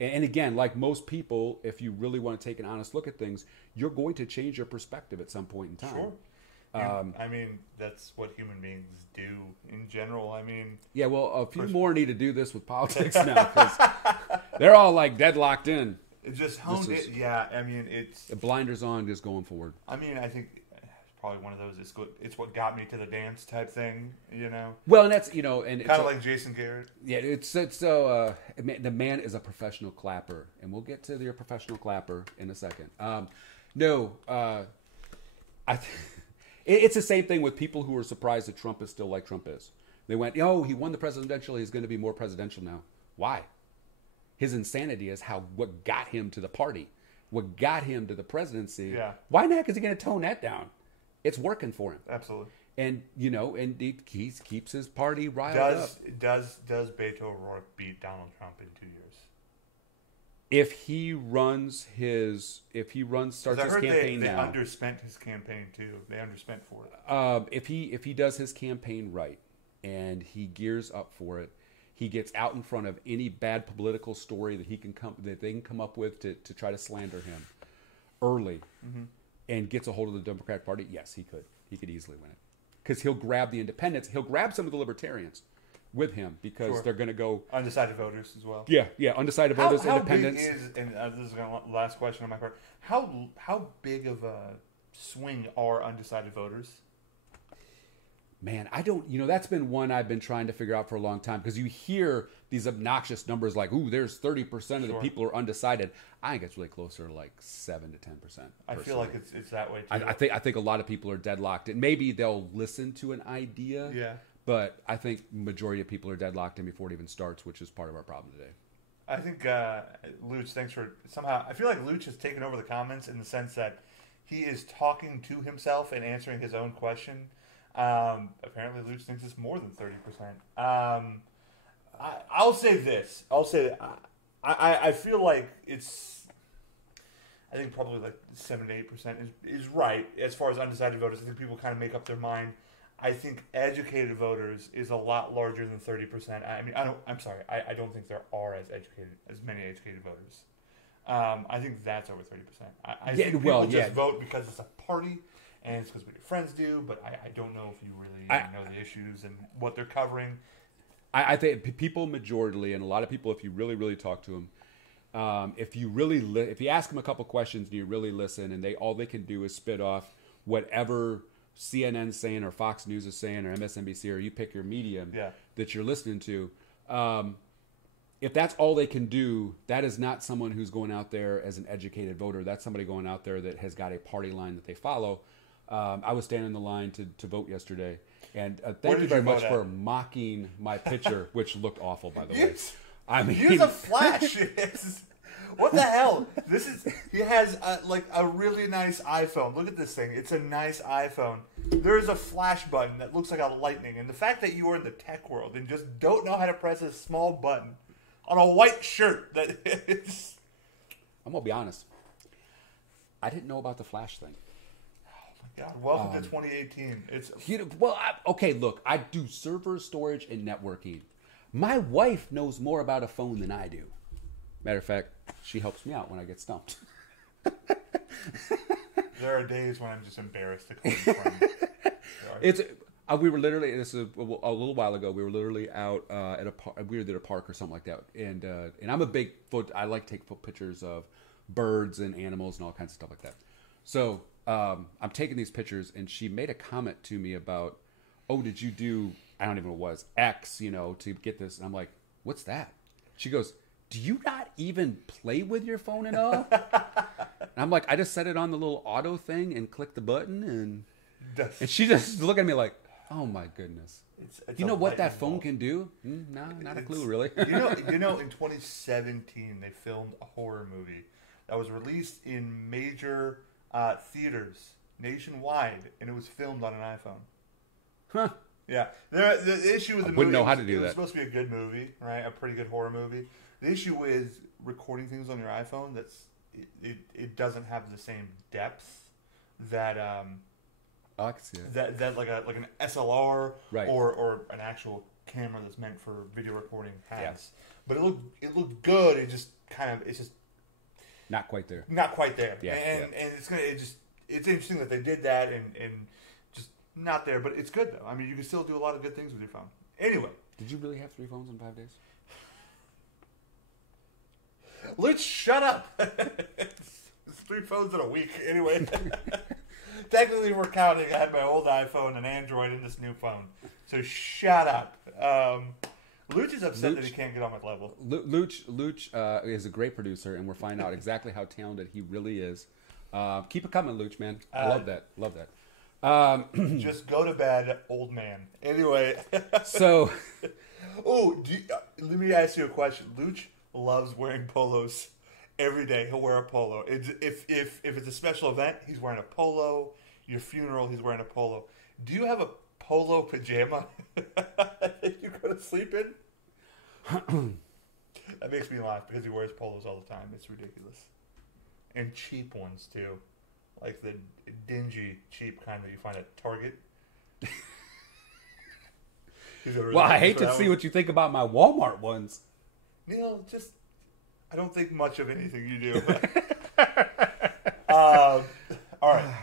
And again, like most people, if you really want to take an honest look at things, you're going to change your perspective at some point in time. Sure. I mean, that's what human beings do in general. I mean, yeah. Well, a few more need to do this with politics now because they're all like deadlocked in. It just honed it. Yeah, I mean, it's the blinders on, just going forward. I mean, I think it's probably one of those. It's what got me to the dance type thing, Well, and that's and kind of like Jason Garrett. Yeah, it's so. The man is a professional clapper, and we'll get to your professional clapper in a second. It's the same thing with people who are surprised that Trump is still like Trump is. They went, he won the presidential. He's going to be more presidential now. Why? His insanity is what got him to the party, what got him to the presidency. Yeah. Why the heck is he going to tone that down? It's working for him. Absolutely. And and he keeps his party riled up. Does Beto O'Rourke beat Donald Trump in 2 years? If he starts his campaign they now, underspent his campaign too. They underspent for it. If he does his campaign right and he gears up for it, he gets out in front of any bad political story that they can come up with to try to slander him early, and gets a hold of the Democratic Party. Yes, he could easily win it because he'll grab the independents, he'll grab some of the libertarians with him because they're going to go undecided voters as well. Yeah, undecided voters, independents. And this is the last question on my part. How big of a swing are undecided voters? Man, I don't. That's been one I've been trying to figure out for a long time because you hear these obnoxious numbers like, "Ooh, there's 30% of the people are undecided." I think it's really closer to like 7 to 10%. I feel like it's that way too. I think a lot of people are deadlocked, and maybe they'll listen to an idea. Yeah. But I think majority of people are deadlocked in before it even starts, which is part of our problem today. I think Luch, thanks for somehow. I feel like Luch has taken over the comments in the sense that he is talking to himself and answering his own question. Apparently, Luch thinks it's more than 30%. I'll say this. I feel like it's. I think probably like 7 to 8% is right as far as undecided voters. I think people kind of make up their mind. I think educated voters is a lot larger than 30%. I mean, I'm sorry. I don't think there are as many educated voters. I think that's over 30%. I think people just vote because it's a party and it's because what your friends do. But I don't know if you really know the issues and what they're covering. I think people majorly, and a lot of people, if you really, really talk to them, if you ask them a couple questions and you really listen, and all they can do is spit off whatever CNN's saying or Fox News is saying or MSNBC, or you pick your medium that you're listening to. If that's all they can do, that is not someone who's going out there as an educated voter. That's somebody going out there that has got a party line that they follow. I was standing in the line to vote yesterday, and thank you very much for mocking my picture, which looked awful, by the way. I mean, use a flash. What the hell? He has a really nice iPhone. Look at this thing. It's a nice iPhone. There is a flash button that looks like a lightning. And the fact that you are in the tech world and just don't know how to press a small button on a white shirt, I'm going to be honest. I didn't know about the flash thing. Oh my God. Welcome to 2018. Okay, look. I do server storage and networking. My wife knows more about a phone than I do. Matter of fact, she helps me out when I get stumped. There are days when I'm just embarrassed to call you friend. We were literally, this is a little while ago, we were literally out at a park, we were at a park or something like that. And I'm a big I like to take pictures of birds and animals and all kinds of stuff like that. So I'm taking these pictures, and she made a comment to me about, did you do, I don't even know what it was, X, to get this. And I'm like, what's that? She goes, do you not even play with your phone at all? And I'm like, I just set it on the little auto thing and click the button, and she just looked at me like, oh my goodness. It's you know what that phone bolt. can do? No, not a clue, really. you know, in 2017 they filmed a horror movie that was released in major theaters nationwide, and it was filmed on an iPhone. Huh. Yeah, the issue with the movie, wouldn't know how to do it was that. supposed to be a good movie, right? A pretty good horror movie. The issue is recording things on your iPhone. It doesn't have the same depth that I can see it. that like an SLR Right. or an actual camera that's meant for video recording has. Yeah. But it looked good. It just it's just Not quite there. not quite there. Yeah, and it's interesting that they did that and just not there. But it's good though. I mean, you can still do a lot of good things with your phone. Anyway, Did you really have 3 phones in 5 days? let's shut up. It's 3 phones in a week. Anyway. Technically, we're counting. I had my old iPhone, an Android, and this new phone. So shut up. Luch is upset that he can't get on my level. Luch is a great producer, and we're finding out exactly how talented he really is. Keep it coming, Luch, man. I love that. Love that. Just go to bed, old man. Anyway. So, let me ask you a question. Luch loves wearing polos. Every day he'll wear a polo. If it's a special event, he's wearing a polo. Your funeral, he's wearing a polo. Do you have a polo pajama that you go to sleep in? That makes me laugh because he wears polos all the time. It's ridiculous. And cheap ones too, like the dingy, cheap kind that you find at Target. well, I hate to see what you think about my Walmart ones. Neil, I don't think much of anything you do. All right.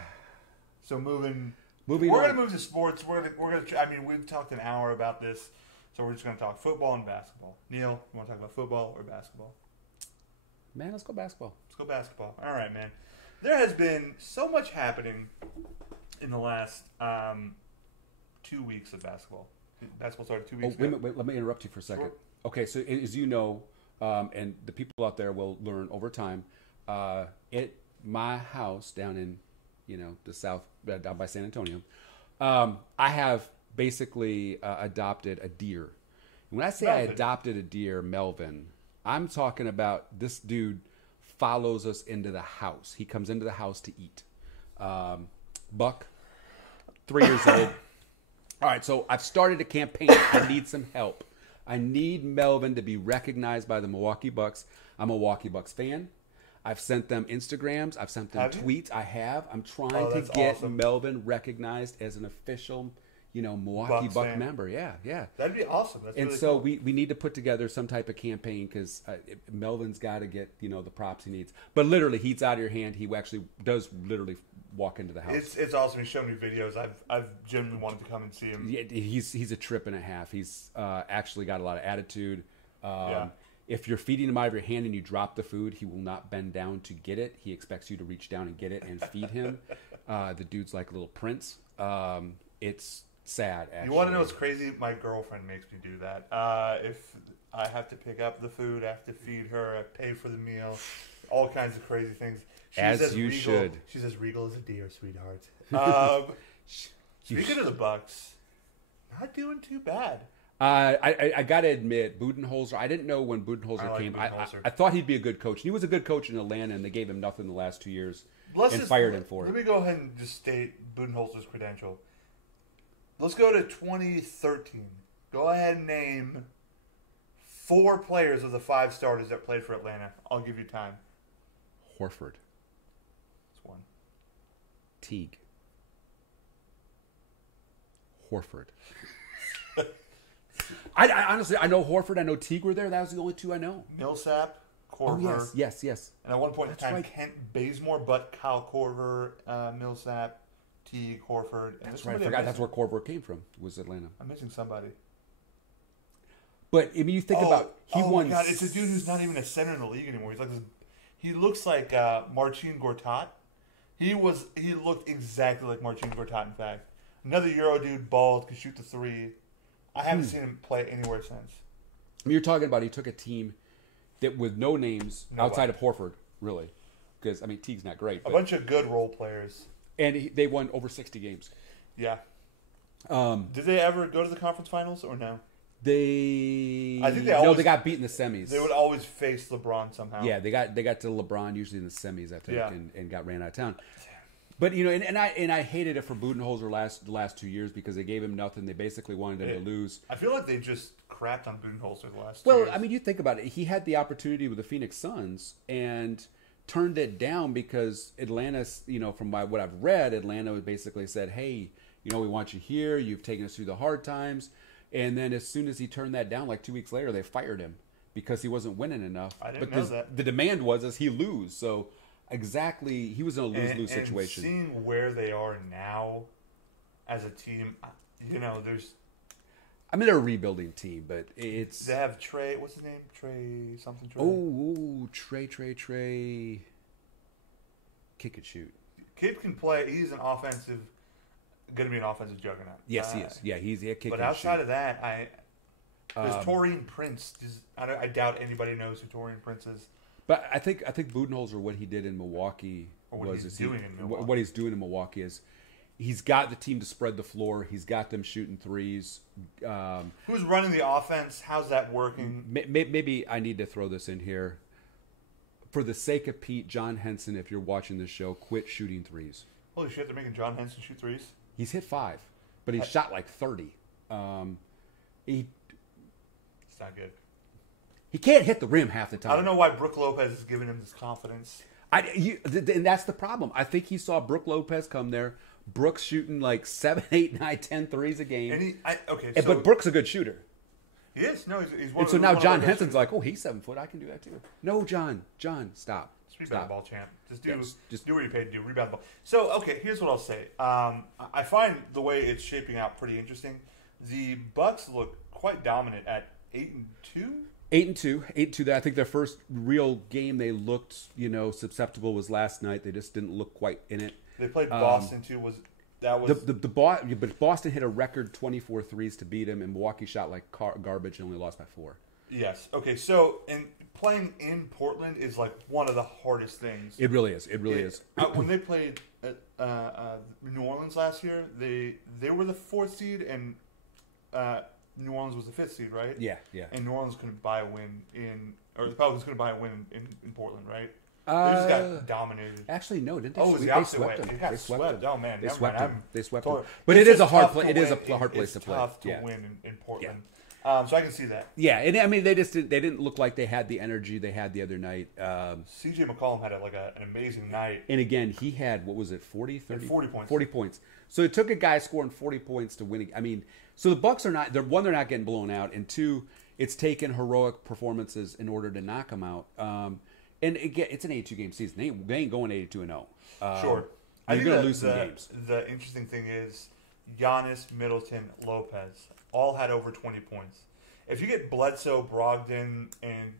So moving we're on. going to move to sports. We're going to. I mean, we've talked an hour about this, so we're just going to talk football and basketball. Neil, you want to talk about football or basketball? Man, let's go basketball. Let's go basketball. All right, man. There has been so much happening in the last 2 weeks of basketball. Basketball started 2 weeks ago. Wait, let me interrupt you for a second. Sure. Okay, so as you know, and the people out there will learn over time, at my house down in, the south, down by San Antonio, I have basically adopted a deer. And when I say Melvin. I adopted a deer, Melvin, I'm talking about this dude follows us into the house. He comes into the house to eat. Buck, 3 years old. All right, so I've started a campaign. I need some help. I need Melvin to be recognized by the Milwaukee Bucks. I'm a Milwaukee Bucks fan. I've sent them Instagrams. I've sent them tweets. I have. I'm trying to get Melvin recognized as an official, Milwaukee Buck member. Yeah. That'd be awesome. That's and really so cool. we need to put together some type of campaign because Melvin's got to get, the props he needs. But literally, he's out of your hand. He actually does literally walk into the house. It's awesome. He's shown me videos. I've genuinely wanted to come and see him. Yeah, he's a trip and a half. He's actually got a lot of attitude. If you're feeding him out of your hand and you drop the food, he will not bend down to get it. He expects you to reach down and get it and feed him. The dude's like a little prince. It's sad, actually. You want to know what's crazy? My girlfriend makes me do that. If I have to pick up the food, I have to feed her, I pay for the meal, all kinds of crazy things. As you should. She's as regal as a deer, sweetheart. Speaking of the Bucks, not doing too bad. I got to admit, Budenholzer, I didn't know when Budenholzer came. I thought he'd be a good coach. He was a good coach in Atlanta, and they gave him nothing the last 2 years fired him for it. Let me go ahead and just state Budenholzer's credential. Let's go to 2013. Go ahead and name 4 players of the 5 starters that played for Atlanta. I'll give you time. Horford. That's one. Teague. Horford. I honestly, I know Horford, I know Teague were there. That was the only 2 I know. Millsap, Korver. Oh, yes. And at one point in time, right. Kent Bazemore, but Kyle Korver, Millsap, Teague, Horford. And That's right. I forgot that's where Korver came from, was Atlanta. I'm missing somebody. But, I mean, you think about, he won. Oh, my God. It's a dude who's not even a center in the league anymore. He's like this, he looks like Marcin Gortat. He looked exactly like Marcin Gortat, in fact. Another Euro dude, bald, could shoot the 3. I haven't seen him play anywhere since. I mean, you're talking about he took a team that with no names No outside way. of Horford, really, because I mean Teague's not great, A but, bunch of good role players. and they won over 60 games. Yeah. Did they ever go to the conference finals or no? I think they always- they got beat in the semis. They would always face LeBron somehow. Yeah, they got to LeBron usually in the semis, I think, Yeah. and got ran out of town. But and I hated it for Budenholzer the last 2 years because they gave him nothing. They basically wanted him to lose. I feel like they just crapped on Budenholzer the last 2 Well, years. I mean, you think about it. He had the opportunity with the Phoenix Suns and turned it down because Atlanta, from what I've read, Atlanta basically said, "Hey, we want you here. You've taken us through the hard times." And then as soon as he turned that down, like 2 weeks later, they fired him because he wasn't winning enough. I didn't know Because that. the demand was he lose. So exactly, he was in a lose-lose And situation. seeing where they are now as a team, there's I mean, they're a rebuilding team, but it's they have Trey. What's his name? Trey something. Trey. Trey, kick and shoot. Kid can play. He's going to be an offensive juggernaut. Yes, he is. Yeah, he's a kick But and outside shoot. of that, there's Torian Prince. I doubt anybody knows who Torian Prince is. But I think Budenholzer, what he did in Milwaukee Or what he's doing in Milwaukee. What he's doing in Milwaukee is he's got the team to spread the floor. He's got them shooting threes. Who's running the offense? How's that working? Maybe I need to throw this in here. For the sake of Pete, John Henson, if you're watching this show, quit shooting threes. Holy shit, they're making John Henson shoot threes? He's hit 5, but he's shot like 30. He It's not good. He can't hit the rim half the time. I don't know why Brook Lopez is giving him this confidence. And that's the problem. I think he saw Brook Lopez come there. Brook's shooting like 7, 8, 9, 10 threes a game. And But Brook's a good shooter. he is. No, he's one. And so of- now one of John our best Henson's shooters. like, oh, he's 7 foot. I can do that too. No, John, stop. Just rebound the Stop. ball, champ. Just Just do what you paid to do. Rebound the ball. So, okay, here's what I'll say. I find the way it's shaping out pretty interesting. The Bucks look quite dominant at 8-2. 8-2. I think their first real game they looked, susceptible was last night. They just didn't look quite in it. They played Boston too. But Boston hit a record 24 threes to beat him, and Milwaukee shot like garbage and only lost by 4. yes. Okay. So, and playing in Portland is like one of the hardest things. It really is. It really is. When they played New Orleans last year, they were the 4th seed, and New Orleans was the 5th seed, right? Yeah. And New Orleans couldn't buy a win or the Pelicans couldn't buy a win in Portland, right? They just got dominated. Actually, no, didn't they? Oh, it was sweep? the They opposite swept way. them. It got They swept swept. them. Oh man, They never swept mind. them. They swept totally- them. But It's it is just a hard tough play. to It is win. a hard place to It's play. tough to Yeah. win in Portland. So I can see that. Yeah, and I mean they didn't look like they had the energy they had the other night. CJ McCollum had an amazing night. And again, he had, what was it, 40, 30? 40 points. 40 points. So it took a guy scoring 40 points to win. I mean, so the Bucks are not, they're not getting blown out, and 2, it's taken heroic performances in order to knock them out. And again, it's an 82-game season. They ain't going 82-0. Sure. You're going to lose some games. The interesting thing is Giannis, Middleton, Lopez all had over 20 points. If you get Bledsoe, Brogdon, and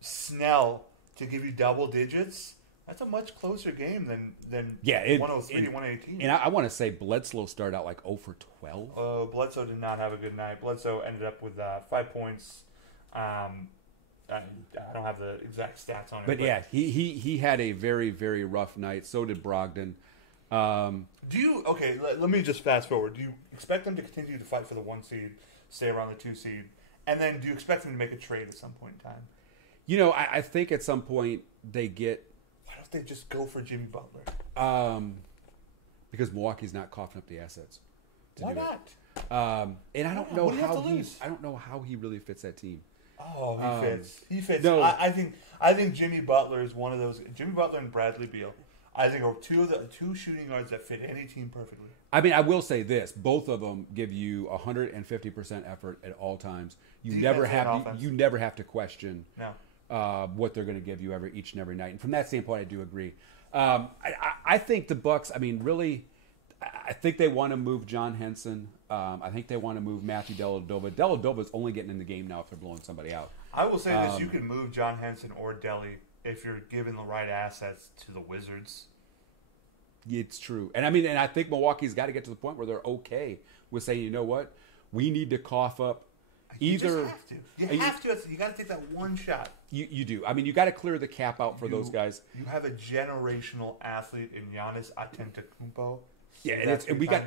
Snell to give you double digits, that's a much closer game than 103, 118. And I want to say Bledsoe started out like 0 for 12. Bledsoe did not have a good night. Bledsoe ended up with 5 points. I don't have the exact stats on it. But yeah, he had a very, very rough night. So did Brogdon. Let me just fast forward. Do you expect them to continue to fight for the 1 seed, stay around the 2 seed, and then do you expect them to make a trade at some point in time? I think at some point they get... Why don't they just go for Jimmy Butler? Because Milwaukee's not coughing up the assets. Why do it. not? And I don't What know do you have how to lose? I don't know how he really fits that team. Oh, he fits. He fits. no. I think Jimmy Butler is one of those. Jimmy Butler and Bradley Beal, I think, are two shooting guards that fit any team perfectly. I mean, I will say this: both of them give you 150% effort at all times. You Defense never and have offense. you never have to question No. what they're going to give you each and every night. And from that standpoint, I do agree. I think the Bucks. I mean, really, I think they want to move John Henson. I think they want to move Matthew Dellavedova. Dellavedova is only getting in the game now if they're blowing somebody out. I will say this: you can move John Henson or Delly if you're given the right assets to the Wizards. It's true. And I think Milwaukee's got to get to the point where they're okay with saying, you know what? We need to cough up, Either you have to. You got to take that one shot. you do. I mean, you got to clear the cap out for those guys. You have a generational athlete in Giannis Antetokounmpo. Yeah, and we got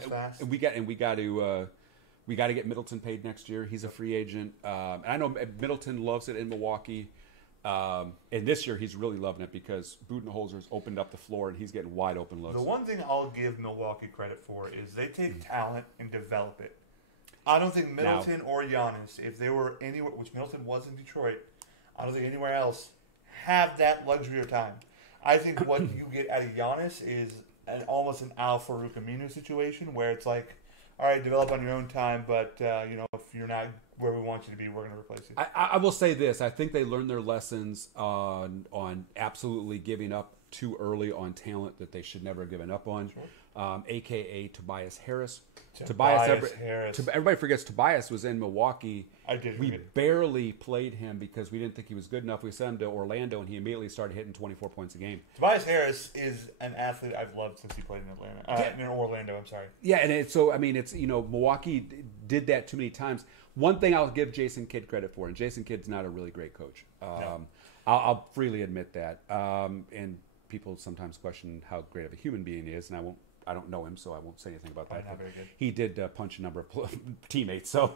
to get Middleton paid next year. He's a free agent, and I know Middleton loves it in Milwaukee. And this year he's really loving it because Budenholzer's opened up the floor and he's getting wide open looks. The one thing I'll give Milwaukee credit for is they take talent and develop it. I don't think Middleton or Giannis, if they were anywhere, which Middleton was in Detroit, I don't think anywhere else have that luxury of time. I think what you get out of Giannis is almost an Al Farouk Aminu situation where it's like, all right, develop on your own time, but if you're not where we want you to be, we're going to replace you. I will say this: I think they learned their lessons on absolutely giving up too early on talent that they should never have given up on, a.k.a. Tobias Harris. Everybody forgets Tobias was in Milwaukee. We barely played him because we didn't think he was good enough. We sent him to Orlando, and he immediately started hitting 24 points a game. Tobias Harris is an athlete I've loved since he played in Atlanta. In Orlando, I'm sorry. Yeah, and Milwaukee did that too many times. One thing I'll give Jason Kidd credit for, and Jason Kidd's not a really great coach. No. I'll freely admit that. And people sometimes question how great of a human being he is, and I don't know him, so I won't say anything about that. Not very good. He did punch a number of teammates, so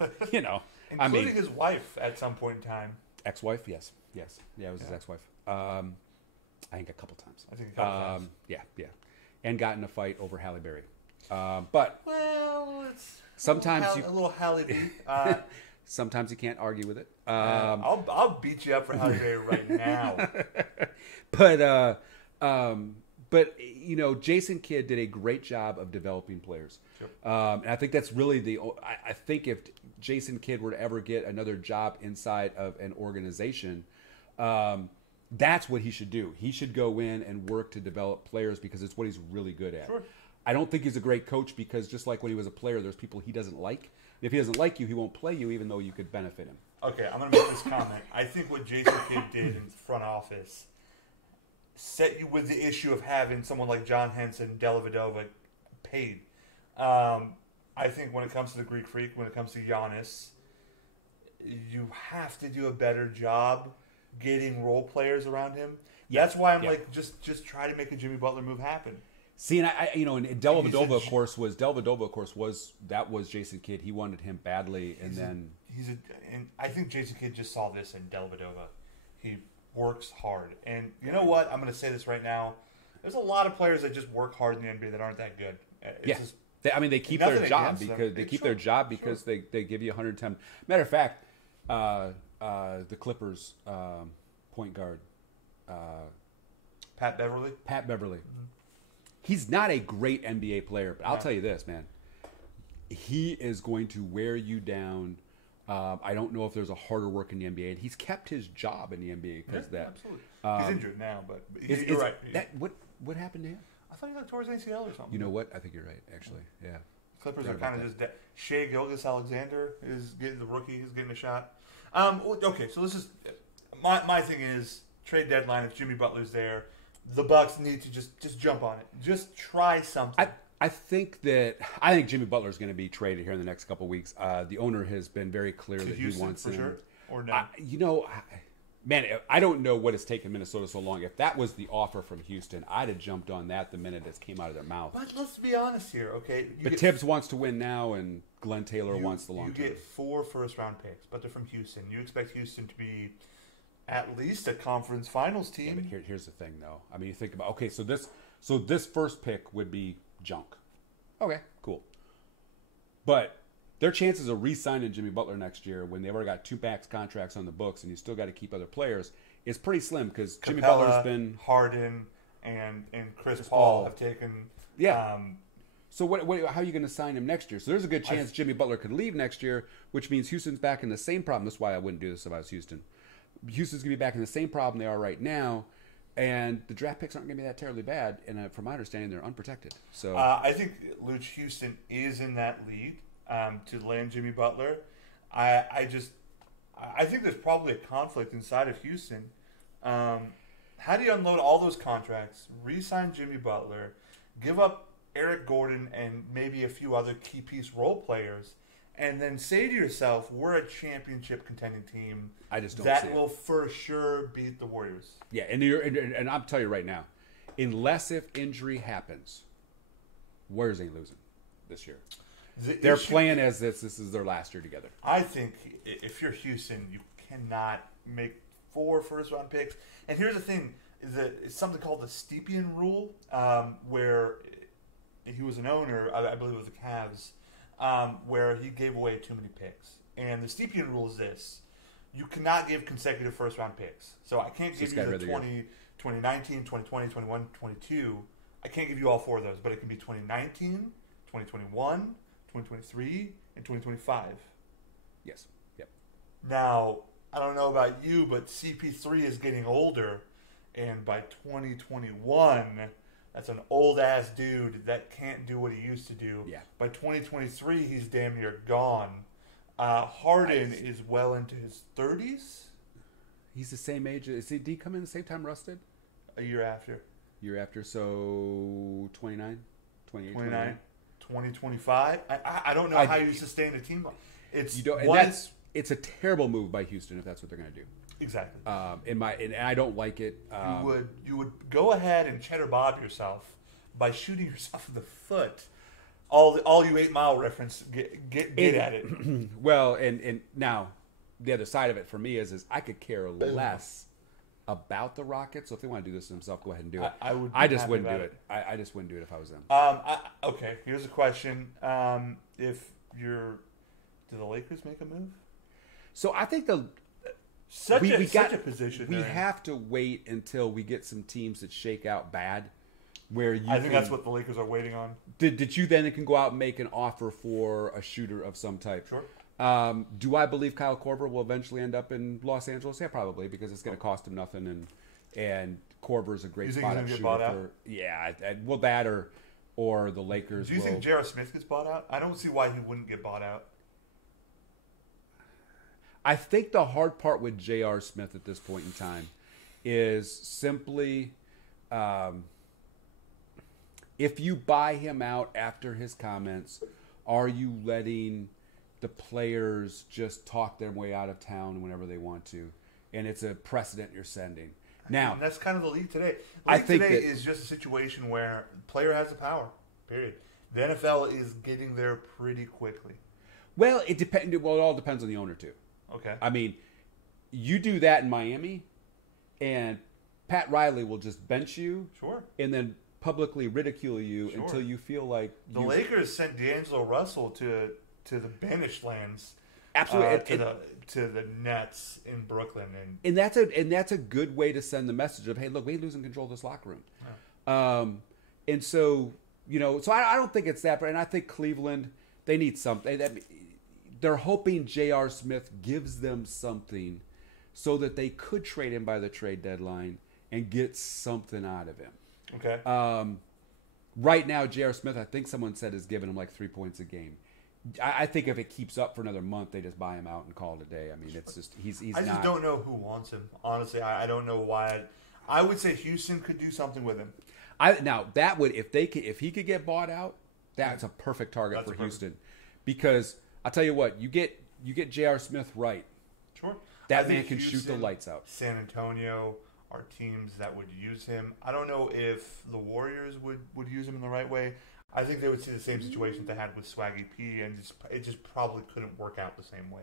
including his wife at some point in time. Ex-wife, yes, yeah, it was his ex-wife. I think a couple times. Yeah, and got in a fight over Halle Berry. But it's sometimes a little Halle B. Sometimes you can't argue with it. I'll beat you up for Halle Berry right now. But Jason Kidd did a great job of developing players. Sure. And I think that's really I think if Jason Kidd were to ever get another job inside of an organization, that's what he should do. He should go in and work to develop players because it's what he's really good at. Sure. I don't think he's a great coach because just like when he was a player, there's people he doesn't like. If he doesn't like you, he won't play you even though you could benefit him. Okay, I'm going to make this comment. I think what Jason Kidd did in the front office set you with the issue of having someone like John Henson, Dellavedova paid. I think when it comes to the Greek Freak, when it comes to Giannis, you have to do a better job getting role players around him. Yeah. That's why I'm like, just try to make a Jimmy Butler move happen. See, and and Dellavedova, of course, was Jason Kidd. He wanted him badly, and and I think Jason Kidd just saw this in Dellavedova. He works hard, and you know what? I'm going to say this right now. There's a lot of players that just work hard in the NBA that aren't that good. They keep their job because they give you 110. Matter of fact, the Clippers point guard Pat Beverly. Mm-hmm. He's not a great NBA player, but I'll tell you this, man. He is going to wear you down. I don't know if there's a harder work in the NBA, and he's kept his job in the NBA because of that. Absolutely. He's injured now, but you're right. What happened to him? I thought he got tore his ACL or something. You know what? I think you're right, actually. Yeah. Clippers are kind of just dead. Shai Gilgeous-Alexander is getting the rookie. He's getting a shot. Okay, so this is my thing is trade deadline. If Jimmy Butler's there, the Bucks need to just jump on it. Just try something. I think Jimmy Butler is going to be traded here in the next couple of weeks. The owner has been very clear that Houston, he wants for him. Sure? Or no? Man, I don't know what has taken Minnesota so long. If that was the offer from Houston, I'd have jumped on that the minute it came out of their mouth. But let's be honest here, okay? But Tibbs wants to win now, and Glenn Taylor wants the long term. You get 4 first-round picks, but they're from Houston. You expect Houston to be at least a conference finals team. Yeah, but here's the thing, though. I mean, you think about so this first pick would be junk. Okay, cool. But their chances of re-signing Jimmy Butler next year when they've already got 2 max contracts on the books and you still got to keep other players is pretty slim because Jimmy Butler's been Harden and Chris Paul have taken. Yeah. So how are you going to sign him next year? So there's a good chance Jimmy Butler could leave next year, which means Houston's back in the same problem. That's why I wouldn't do this if I was Houston. Houston's going to be back in the same problem they are right now, and the draft picks aren't going to be that terribly bad. And from my understanding, they're unprotected. So I think Luch Houston is in that league to land Jimmy Butler. I think there's probably a conflict inside of Houston. How do you unload all those contracts, re-sign Jimmy Butler, give up Eric Gordon and maybe a few other key piece role players, and then say to yourself, we're a championship contending team. I just don't see that it. will for sure beat the Warriors. Yeah, and I'm telling you right now, unless if injury happens, Warriors ain't losing this year. They're playing as this is their last year together. I think if you're Houston, you cannot make 4 first-round picks. And here's the thing: it's something called the Stepien rule, where he was an owner, I believe it was the Cavs, where he gave away too many picks. And the Stepien rule is this: you cannot give consecutive first-round picks. So I can't give you the 2019, 2020, 21, 22. I can't give you all 4 of those, but it can be 2019, 2021, 2023, and 2025. Yes. Yep. Now, I don't know about you, but CP3 is getting older, and by 2021, that's an old-ass dude that can't do what he used to do. Yeah. By 2023, he's damn near gone. Harden is well into his 30s. He's the same age. Did he come in the same time Rusted? A year after. Year after, so 29? 28, 29. 2025. I don't know how you sustain a team. It's it's a terrible move by Houston if that's what they're going to do. Exactly. And I don't like it. You would go ahead and cheddar bob yourself by shooting yourself in the foot. All you 8 Mile reference get at it. Well, and now the other side of it for me is I could care less about the Rockets. So if they want to do this themselves, go ahead and do it. I just wouldn't do it. I just wouldn't do it if I was them. Okay, here's a question: do the Lakers make a move? So I think such a position. We have to wait until we get some teams that shake out bad. I think that's what the Lakers are waiting on. Did you then can go out and make an offer for a shooter of some type? Sure. Do I believe Kyle Korver will eventually end up in Los Angeles? Yeah, probably, because it's going to cost him nothing, and Korver's a great spot up shooter. Bought out? Yeah, well, that or the Lakers. Do you think J.R. Smith gets bought out? I don't see why he wouldn't get bought out. I think the hard part with J.R. Smith at this point in time is simply if you buy him out after his comments, are you letting the players just talk their way out of town whenever they want to? And it's a precedent you're sending. Now, and that's kind of the league today. The league today is just a situation where the player has the power, period. The NFL is getting there pretty quickly. Well, it all depends on the owner, too. Okay. I mean, you do that in Miami, and Pat Riley will just bench you. Sure. And then publicly ridicule you until you feel like the Lakers sent D'Angelo Russell to the banished lands. Absolutely. To the Nets in Brooklyn, and that's a good way to send the message of, hey, look, we're losing control of this locker room. Yeah. And so I don't think it's that, but I think Cleveland, they need something. They're hoping J.R. Smith gives them something so that they could trade him by the trade deadline and get something out of him. Okay. Right now, J.R. Smith, I think someone said, is giving him like 3 points a game. I think if it keeps up for another month, they just buy him out and call it a day. I mean, it's just he's I just don't know who wants him. Honestly, I don't know why. I would say Houston could do something with him. Now that would if he could get bought out, that's a perfect target for Houston, because I'll tell you what, you get J.R. Smith right. Sure. That man can shoot the lights out. San Antonio are teams that would use him. I don't know if the Warriors would use him in the right way. I think they would see the same situation they had with Swaggy P, and it just probably couldn't work out the same way.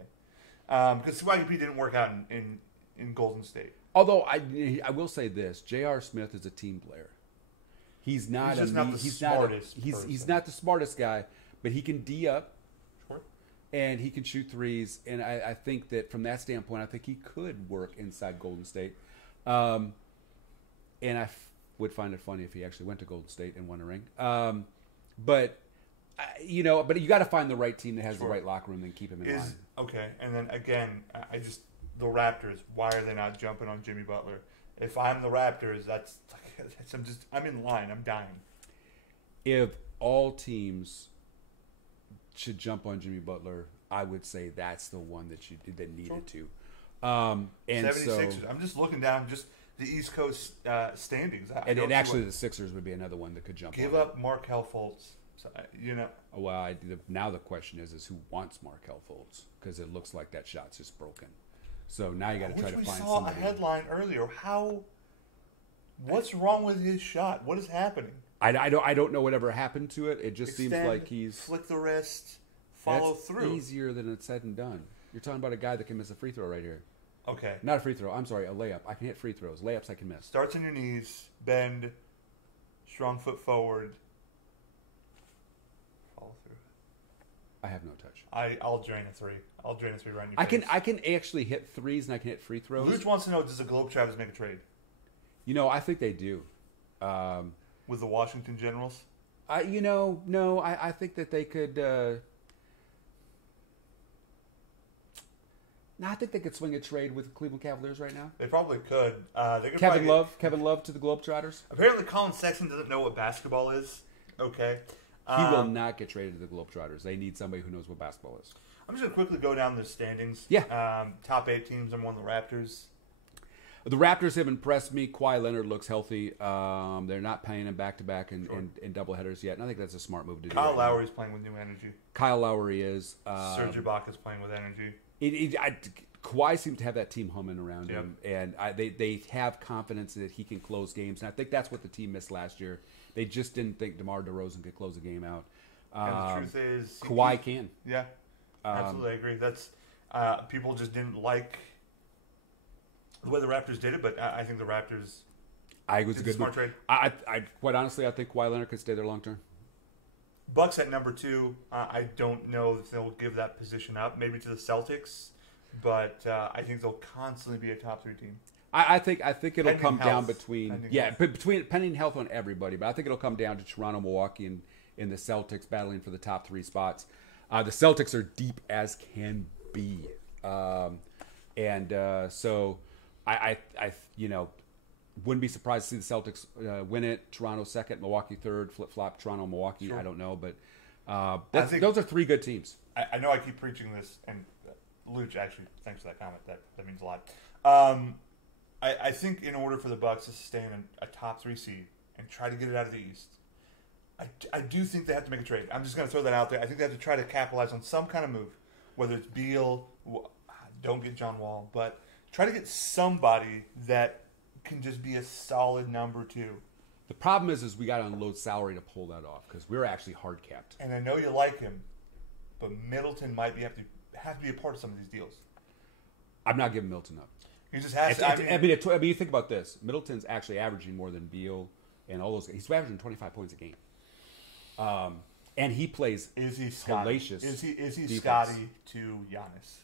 Because Swaggy P didn't work out in Golden State. Although I will say this, J.R. Smith is a team player. He's not the smartest. He's not the smartest guy, but he can D up. Sure. And he can shoot threes, and I think that from that standpoint, I think he could work inside Golden State. And I would find it funny if he actually went to Golden State and won a ring. But you got to find the right team that has the right locker room and keep him in line. Okay, and then again, the Raptors. Why are they not jumping on Jimmy Butler? If I'm the Raptors, I'm in line. I'm dying. If all teams should jump on Jimmy Butler, I would say that's the one that needed to. And 76ers. I'm just looking down the East Coast standings. And actually, the Sixers would be another one that could jump. Give up Markelle Fultz. So, you know. Well, now the question is who wants Markelle Fultz? Because it looks like that shot's just broken. So now you got to try to find somebody. We saw a headline earlier. What's wrong with his shot? What is happening? I don't know whatever happened to it. It just seems like he's flick the wrist, follow through. Easier than it's said and done. You're talking about a guy that can miss a free throw right here. Okay. Not a free throw. I'm sorry, a layup. I can hit free throws. Layups I can miss. Starts on your knees, bend, strong foot forward, follow through. I have no touch. I'll drain a three. I'll drain a three right in your face. I can actually hit threes and I can hit free throws. Luch wants to know: does the Globetrotters make a trade? I think they do. With the Washington Generals? No. I think that they could. No, I think they could swing a trade with the Cleveland Cavaliers right now. They probably could. They could Kevin Love to the Globetrotters. Apparently, Colin Sexton doesn't know what basketball is. Okay. He will not get traded to the Globetrotters. They need somebody who knows what basketball is. I'm just going to quickly go down the standings. Yeah. Top 8 teams. Number 1, the Raptors. The Raptors have impressed me. Kawhi Leonard looks healthy. They're not playing him baawk-to-back in doubleheaders yet, and I think that's a smart move to do. Kyle Lowry's playing with new energy. Kyle Lowry is. Serge Ibaka's playing with energy. Kawhi seems to have that team humming around him, and they have confidence that he can close games, and I think that's what the team missed last year. They just didn't think DeMar DeRozan could close a game out. And the truth is, Kawhi can. Yeah, absolutely, I agree. That's people just didn't like the way the Raptors did it, but I think the Raptors. It was a good smart trade. I quite honestly, I think Kawhi Leonard could stay there long term. Bucks at number 2. I don't know if they'll give that position up. Maybe to the Celtics, but I think they'll constantly be a top 3 team. I think it'll Pending come health. down between Pending health. pending health on everybody, but I think it'll come down to Toronto, Milwaukee, and the Celtics battling for the top 3 spots. The Celtics are deep as can be, so I wouldn't be surprised to see the Celtics win it. Toronto second, Milwaukee third, flip flop. Toronto, Milwaukee. Sure. I don't know, but those are 3 good teams. I know I keep preaching this, and Luch, actually, thanks for that comment. That means a lot. I think in order for the Bucks to sustain a top 3 seed and try to get it out of the East, I do think they have to make a trade. I'm just going to throw that out there. I think they have to try to capitalize on some kind of move, whether it's Beal, don't get John Wall, but try to get somebody that can just be a solid number 2. The problem is we got to unload salary to pull that off because we're actually hard capped. And I know you like him, but Middleton might have to be a part of some of these deals. I'm not giving Middleton up. He just has to. I mean, you think about this. Middleton's actually averaging more than Beal and all those. He's averaging 25 points a game. And he plays hellacious. Is he defense. Scotty to Giannis?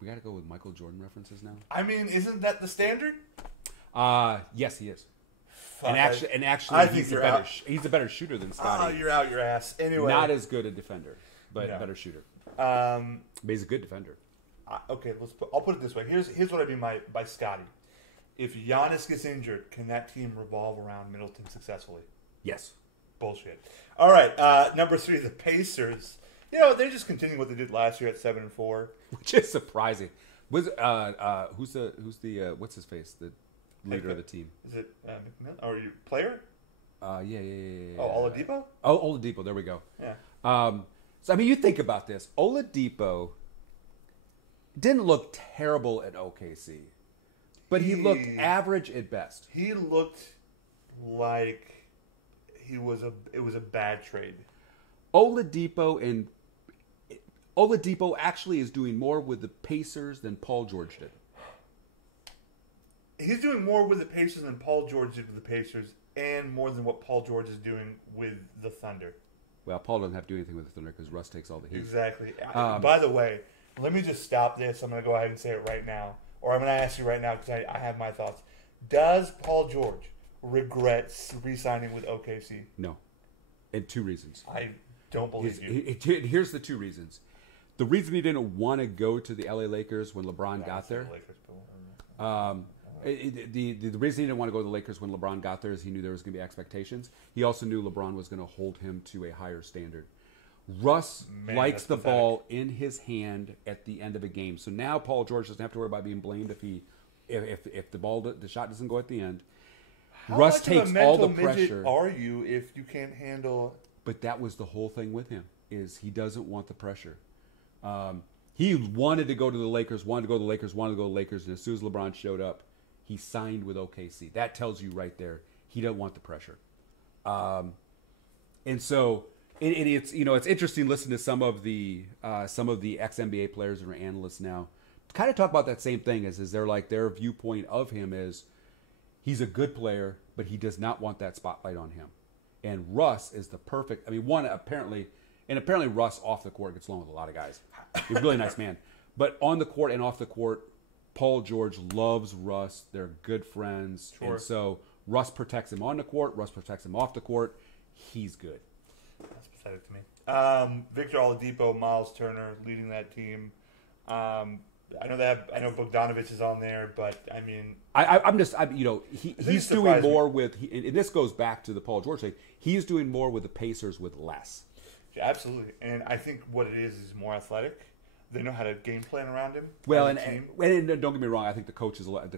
We got to go with Michael Jordan references now. I mean, isn't that the standard? Yes, he is. Fuck, And actually, I think he's a better shooter than Scotty. Oh, you're out your ass. Anyway, not as good a defender, but a better shooter. But he's a good defender. Okay, I'll put it this way. Here's what I mean by Scotty. If Giannis gets injured, can that team revolve around Middleton successfully? Yes. Bullshit. All right, number 3, the Pacers. They're just continuing what they did last year at 7-4, which is surprising. Who's the what's his face? The leader of the team. Is it McMillan? Or you player? Yeah. Oh, Oladipo? Oh, Oladipo. There we go. Yeah. So I mean, you think about this. Oladipo didn't look terrible at OKC, but he looked average at best. He looked like it was a bad trade. Oladipo actually is doing more with the Pacers than Paul George did. He's doing more with the Pacers than Paul George did with the Pacers, and more than what Paul George is doing with the Thunder. Well, Paul doesn't have to do anything with the Thunder because Russ takes all the heat. Exactly. By the way, let me just stop this. I'm going to go ahead and say it right now. Or I'm going to ask you right now because I have my thoughts. Does Paul George regret re-signing with OKC? No. And 2 reasons. I don't believe you. Here's the 2 reasons. The reason he didn't want to go to the LA Lakers when LeBron got there. The reason he didn't want to go to the Lakers when LeBron got there is he knew there was going to be expectations. He also knew LeBron was going to hold him to a higher standard. Russ likes the ball in his hand at the end of a game. So now Paul George doesn't have to worry about being blamed if the shot doesn't go at the end. How Russ much of a takes all the mental midget pressure. are you if you can't handle? But that was the whole thing with him, is he doesn't want the pressure. He wanted to go to the Lakers, wanted to go to the Lakers, and as soon as LeBron showed up, he signed with OKC. That tells you right there, he doesn't want the pressure. And so it's it's interesting listening to some of the ex NBA players and analysts now kind of talk about that same thing. Is they're like, their viewpoint of him is he's a good player, but he does not want that spotlight on him. And Russ is the perfect. I mean, apparently Russ off the court gets along with a lot of guys. He's a really nice man, but on the court and off the court, Paul George loves Russ. They're good friends, Sure. And so Russ protects him on the court. Russ protects him off the court. He's good. That's pathetic to me. Victor Oladipo, Miles Turner leading that team. I know Bogdanovich is on there, but I mean, he's doing more with. And this goes back to the Paul George thing. He's doing more with the Pacers with less. Yeah, absolutely, and I think what it is more athletic. They know how to game plan around him. Well, and don't get me wrong. I think the coach is a lot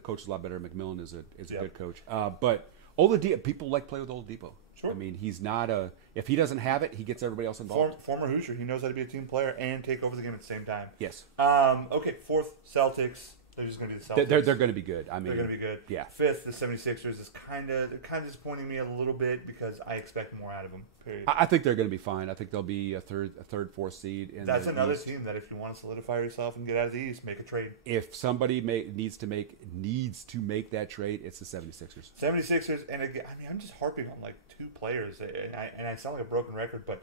better. McMillan is a good coach. But Oladipo, people like play with Oladipo. Sure. I mean, he's not if he doesn't have it, he gets everybody else involved. Former Hoosier, he knows how to be a team player and take over the game at the same time. Yes. Okay, fourth, Celtics. They're just going to be the Celtics. They're going to be good. I mean, they're going to be good. Yeah. Fifth, the 76ers is kind of disappointing me a little bit because I expect more out of them. Period. I think they're going to be fine. I think they'll be a third, fourth seed. That's the another East. team that if you want to solidify yourself and get out of the East, make a trade. If somebody needs to make that trade, it's the 76ers. 76ers, and again, I mean, I'm just harping on like two players, and I sound like a broken record, but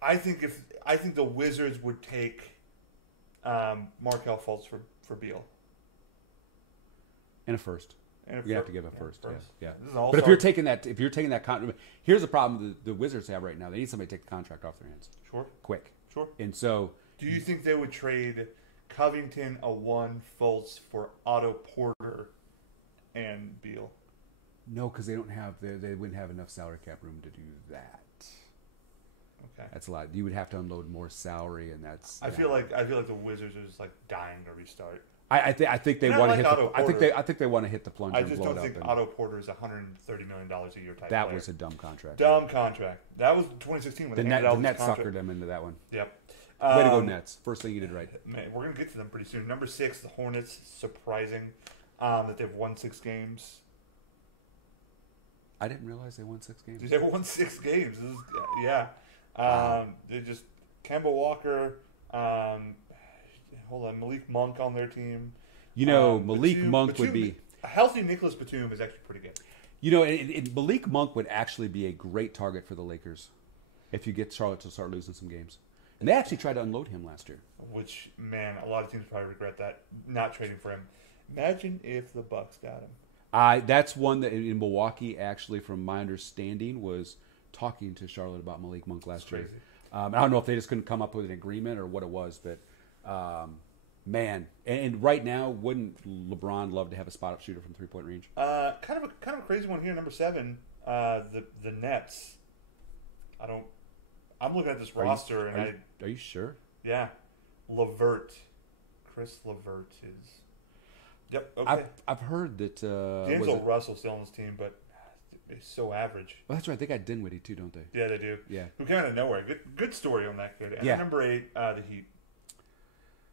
I think the Wizards would take Markelle Fultz for Beal. And a first. You have to give a first. Yeah. But if you're taking that contract, here's the problem the Wizards have right now. They need somebody to take the contract off their hands. Sure. Quick. Sure. And so, do you think they would trade Covington a 1, Fultz for Otto Porter and Beal? No, because they wouldn't have enough salary cap room to do that. Okay. That's a lot. You would have to unload more salary, and that's. I feel like the Wizards are just like dying to restart. I think they want to hit. I think they want to hit the plunge. I just don't think Otto Porter is $130 million a year type. That player. was a dumb contract. Dumb contract. That was 2016 when the Nets suckered them into that one. Yep. Way to go, Nets! First thing you did right. Man, we're gonna get to them pretty soon. Number 6, the Hornets. Surprising that they've won 6 games. I didn't realize they won 6 games. They won 6 games. Yeah. They just Kemba Walker. Hold on, Malik Monk on their team. Malik Monk would be a healthy. Nicholas Batum is actually pretty good. And Malik Monk would actually be a great target for the Lakers if you get Charlotte to start losing some games. And they actually tried to unload him last year. Which, man, a lot of teams probably regret that, not trading for him. Imagine if the Bucks got him. That's one that in Milwaukee, actually, from my understanding, was talking to Charlotte about Malik Monk last year. I don't know if they just couldn't come up with an agreement or what it was, but man, and right now, wouldn't LeBron love to have a spot-up shooter from three-point range? Kind of a crazy one here. Number 7, the Nets. I'm looking at this roster, are you sure? Yeah, Chris Levert is. Yep. Okay. I've heard that D'Angelo Russell's still on this team, but he's so average. Well, that's right. They got Dinwiddie too, don't they? Yeah, they do. Yeah. Who came out of nowhere. Good story on that kid. And number 8, the Heat.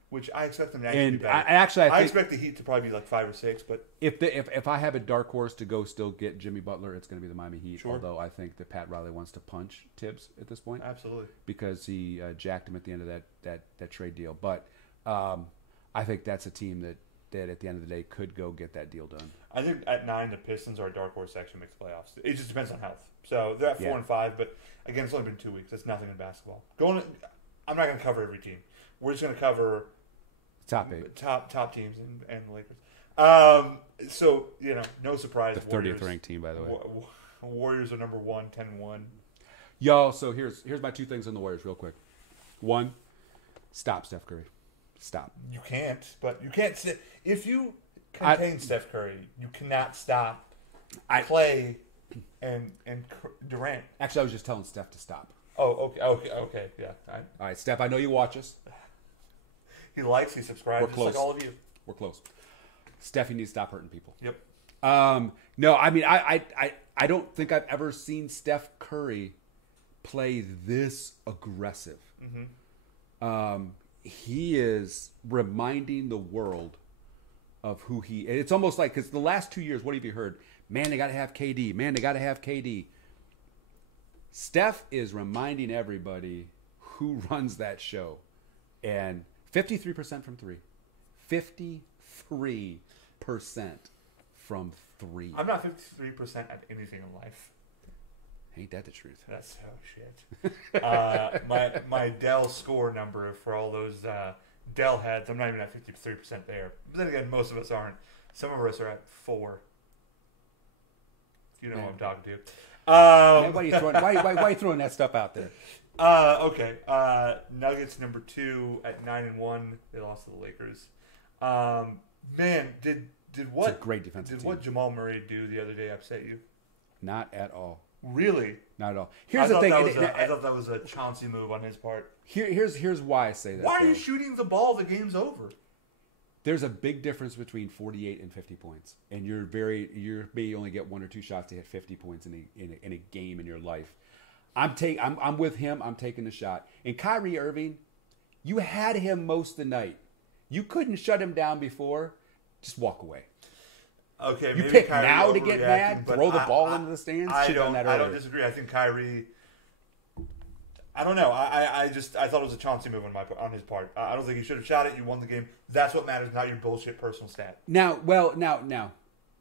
Which I expect them to actually be better. I expect the Heat to probably be like 5 or 6, but if I have a dark horse to go still get Jimmy Butler, it's going to be the Miami Heat. Sure. Although I think that Pat Riley wants to punch Tibbs at this point. Absolutely. Because he jacked him at the end of that trade deal. But I think that's a team that at the end of the day could go get that deal done. I think at 9 the Pistons are a dark horse actually makes playoffs. It just depends on health. So they're at 4 and 5, but again, it's only been 2 weeks. That's nothing in basketball. I'm not going to cover every team. We're just going to cover top 8, top teams and the Lakers. So no surprise. The 30th ranked team, by the way. Warriors are number 1, 10-1. Y'all. So here's my 2 things on the Warriors, real quick. 1, stop Steph Curry. Stop. You can't, but you can't sit. If you contain Steph Curry, you cannot stop Clay and Durant. Actually, I was just telling Steph to stop. Oh, okay, yeah. All right, Steph, I know you watch us. He likes, he subscribes, We're close. just like all of you. We're close. Steph, you need to stop hurting people. Yep. No, I mean, I don't think I've ever seen Steph Curry play this aggressive. He is reminding the world of who he is. It's almost like, because the last 2 years, what have you heard? Man, they got to have KD. Man, they got to have KD. Steph is reminding everybody who runs that show. And 53% from three. 53% from three. I'm not 53% at anything in life. Ain't that the truth? That's so shit. My Dell score number for all those Dell heads, I'm not even at 53% there. But then again, most of us aren't. Some of us are at 4. You know what I'm talking to. Man, why are you throwing that stuff out there? Okay. Nuggets number 2 at 9-1. They lost to the Lakers. Man, did what? It's a great defensive Did team. what Jamal Murray do the other day upset you? Not at all. Really? Not at all. Here's the thing. I thought that was a Chauncey move on his part. Here's why I say that. Why are you shooting the ball? The game's over. There's a big difference between 48 and 50 points, and you may only get 1 or 2 shots to hit 50 points in a game in your life. I'm with him. I'm taking the shot. And Kyrie Irving, you had him most of the night. You couldn't shut him down before. Just walk away. Okay, You maybe pick Kyrie now to get mad, but throw the ball into the stands. I Should've done that don't earlier. disagree. I think Kyrie. I don't know. I thought it was a Chauncey move on his part. I don't think he should have shot it. You won the game. That's what matters, not your bullshit personal stat. Now,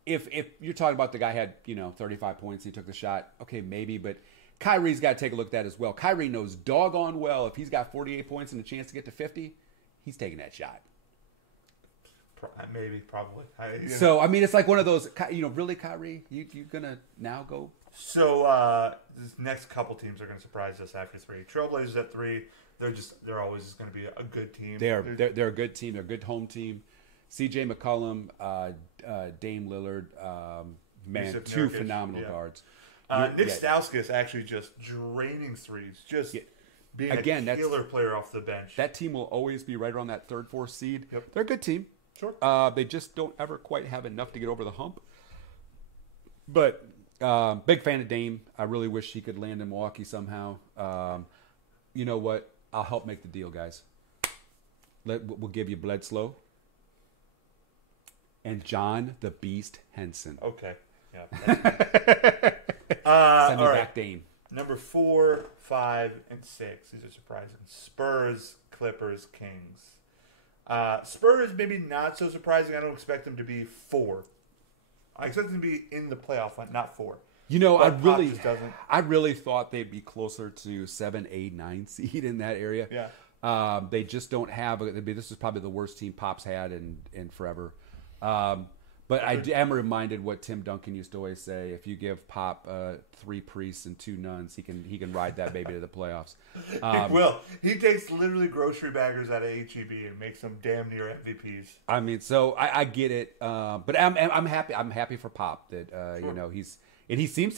if you're talking about the guy had 35 points, he took the shot. Okay, maybe, but Kyrie's got to take a look at that as well. Kyrie knows doggone well if he's got 48 points and a chance to get to 50, he's taking that shot. Maybe, probably. So I mean, it's like one of those. Really, Kyrie, you gonna now go? So this next couple teams are going to surprise us after 3. Trailblazers at 3. They're always just going to be a good team. They're a good team. They're a good home team. C.J. McCollum, Dame Lillard, Yusuf two Nurkic, phenomenal yeah. guards. Nick Stauskas actually just draining threes, being a killer player off the bench. That team will always be right around that 3rd, 4th seed. Yep. They're a good team. Sure. They just don't ever quite have enough to get over the hump. But big fan of Dame. I really wish he could land in Milwaukee somehow. You know what? I'll help make the deal, guys. We'll give you Bledsoe and John the Beast Henson. Okay. Yeah. Send me all back Dame. Number 4, 5, and 6. These are surprising. Spurs, Clippers, Kings. Spurs, maybe not so surprising. I don't expect them to be 4. I expect them to be in the playoff hunt, not 4. I really thought they'd be closer to 7, 8, 9 seed in that area. Yeah. They just don't have. This is probably the worst team Pop's had in forever. But I am reminded what Tim Duncan used to always say: if you give Pop 3 priests and 2 nuns, he can ride that baby to the playoffs. He will. He takes literally grocery baggers out of HEB and makes them damn near MVPs. I mean, so I get it, but I'm happy. I'm happy for Pop that Sure. he seems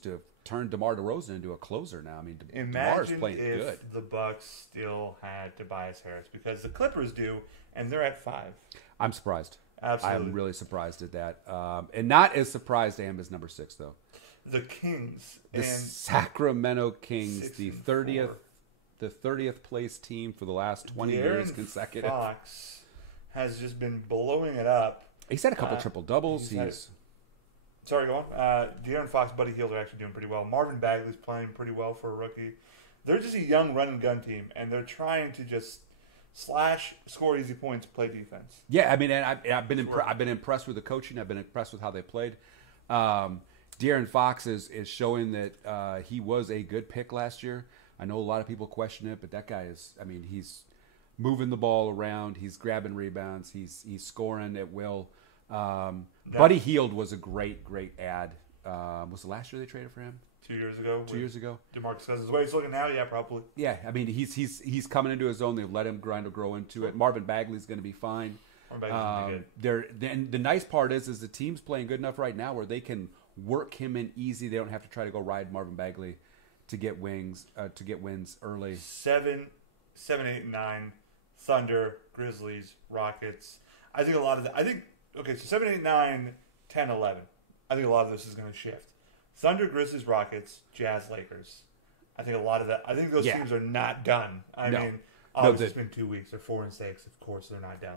to have turned DeMar DeRozan into a closer now. I mean, DeMar's Imagine playing if good. the Bucks still had Tobias Harris, because the Clippers do, and they're at 5. I'm surprised. Absolutely. I'm really surprised at that, and not as surprised I am as number 6 though. The Kings The and Sacramento Kings, 6 the and 30th, 4. the 30th place team for the last 20 De'Aaron years consecutive. Fox has just been blowing it up. He's had a couple triple doubles. Sorry, go on. De'Aaron Fox, Buddy Hield are actually doing pretty well. Marvin Bagley's playing pretty well for a rookie. They're just a young run and gun team, and they're trying to just slash, score easy points, play defense. Yeah, I mean, and I've been impressed with the coaching. I've been impressed with how they played. De'Aaron Fox is showing that he was a good pick last year. I know a lot of people question it, but that guy is. I mean, he's moving the ball around. He's grabbing rebounds. He's scoring at will. Buddy Hield was a great ad. Was the last year they traded for him? 2 years ago. 2 years ago. DeMarcus Cousins. The way he's looking now, yeah, probably. Yeah, I mean he's coming into his own. They've let him grow into it. Marvin Bagley's going to be fine. Marvin Bagley's gonna be good. The nice part is the team's playing good enough right now where they can work him in easy. They don't have to try to go ride Marvin Bagley to get wins early. 7, 8, and 9. Thunder, Grizzlies, Rockets. I think a lot of that. Okay, so 7, 8, 9, 10, 11. I think a lot of this is going to shift. Thunder, Grizzlies, Rockets, Jazz, Lakers. I think a lot of that. I think those teams are not done. I mean, obviously it's been 2 weeks. They're 4-6. Of course, they're not done.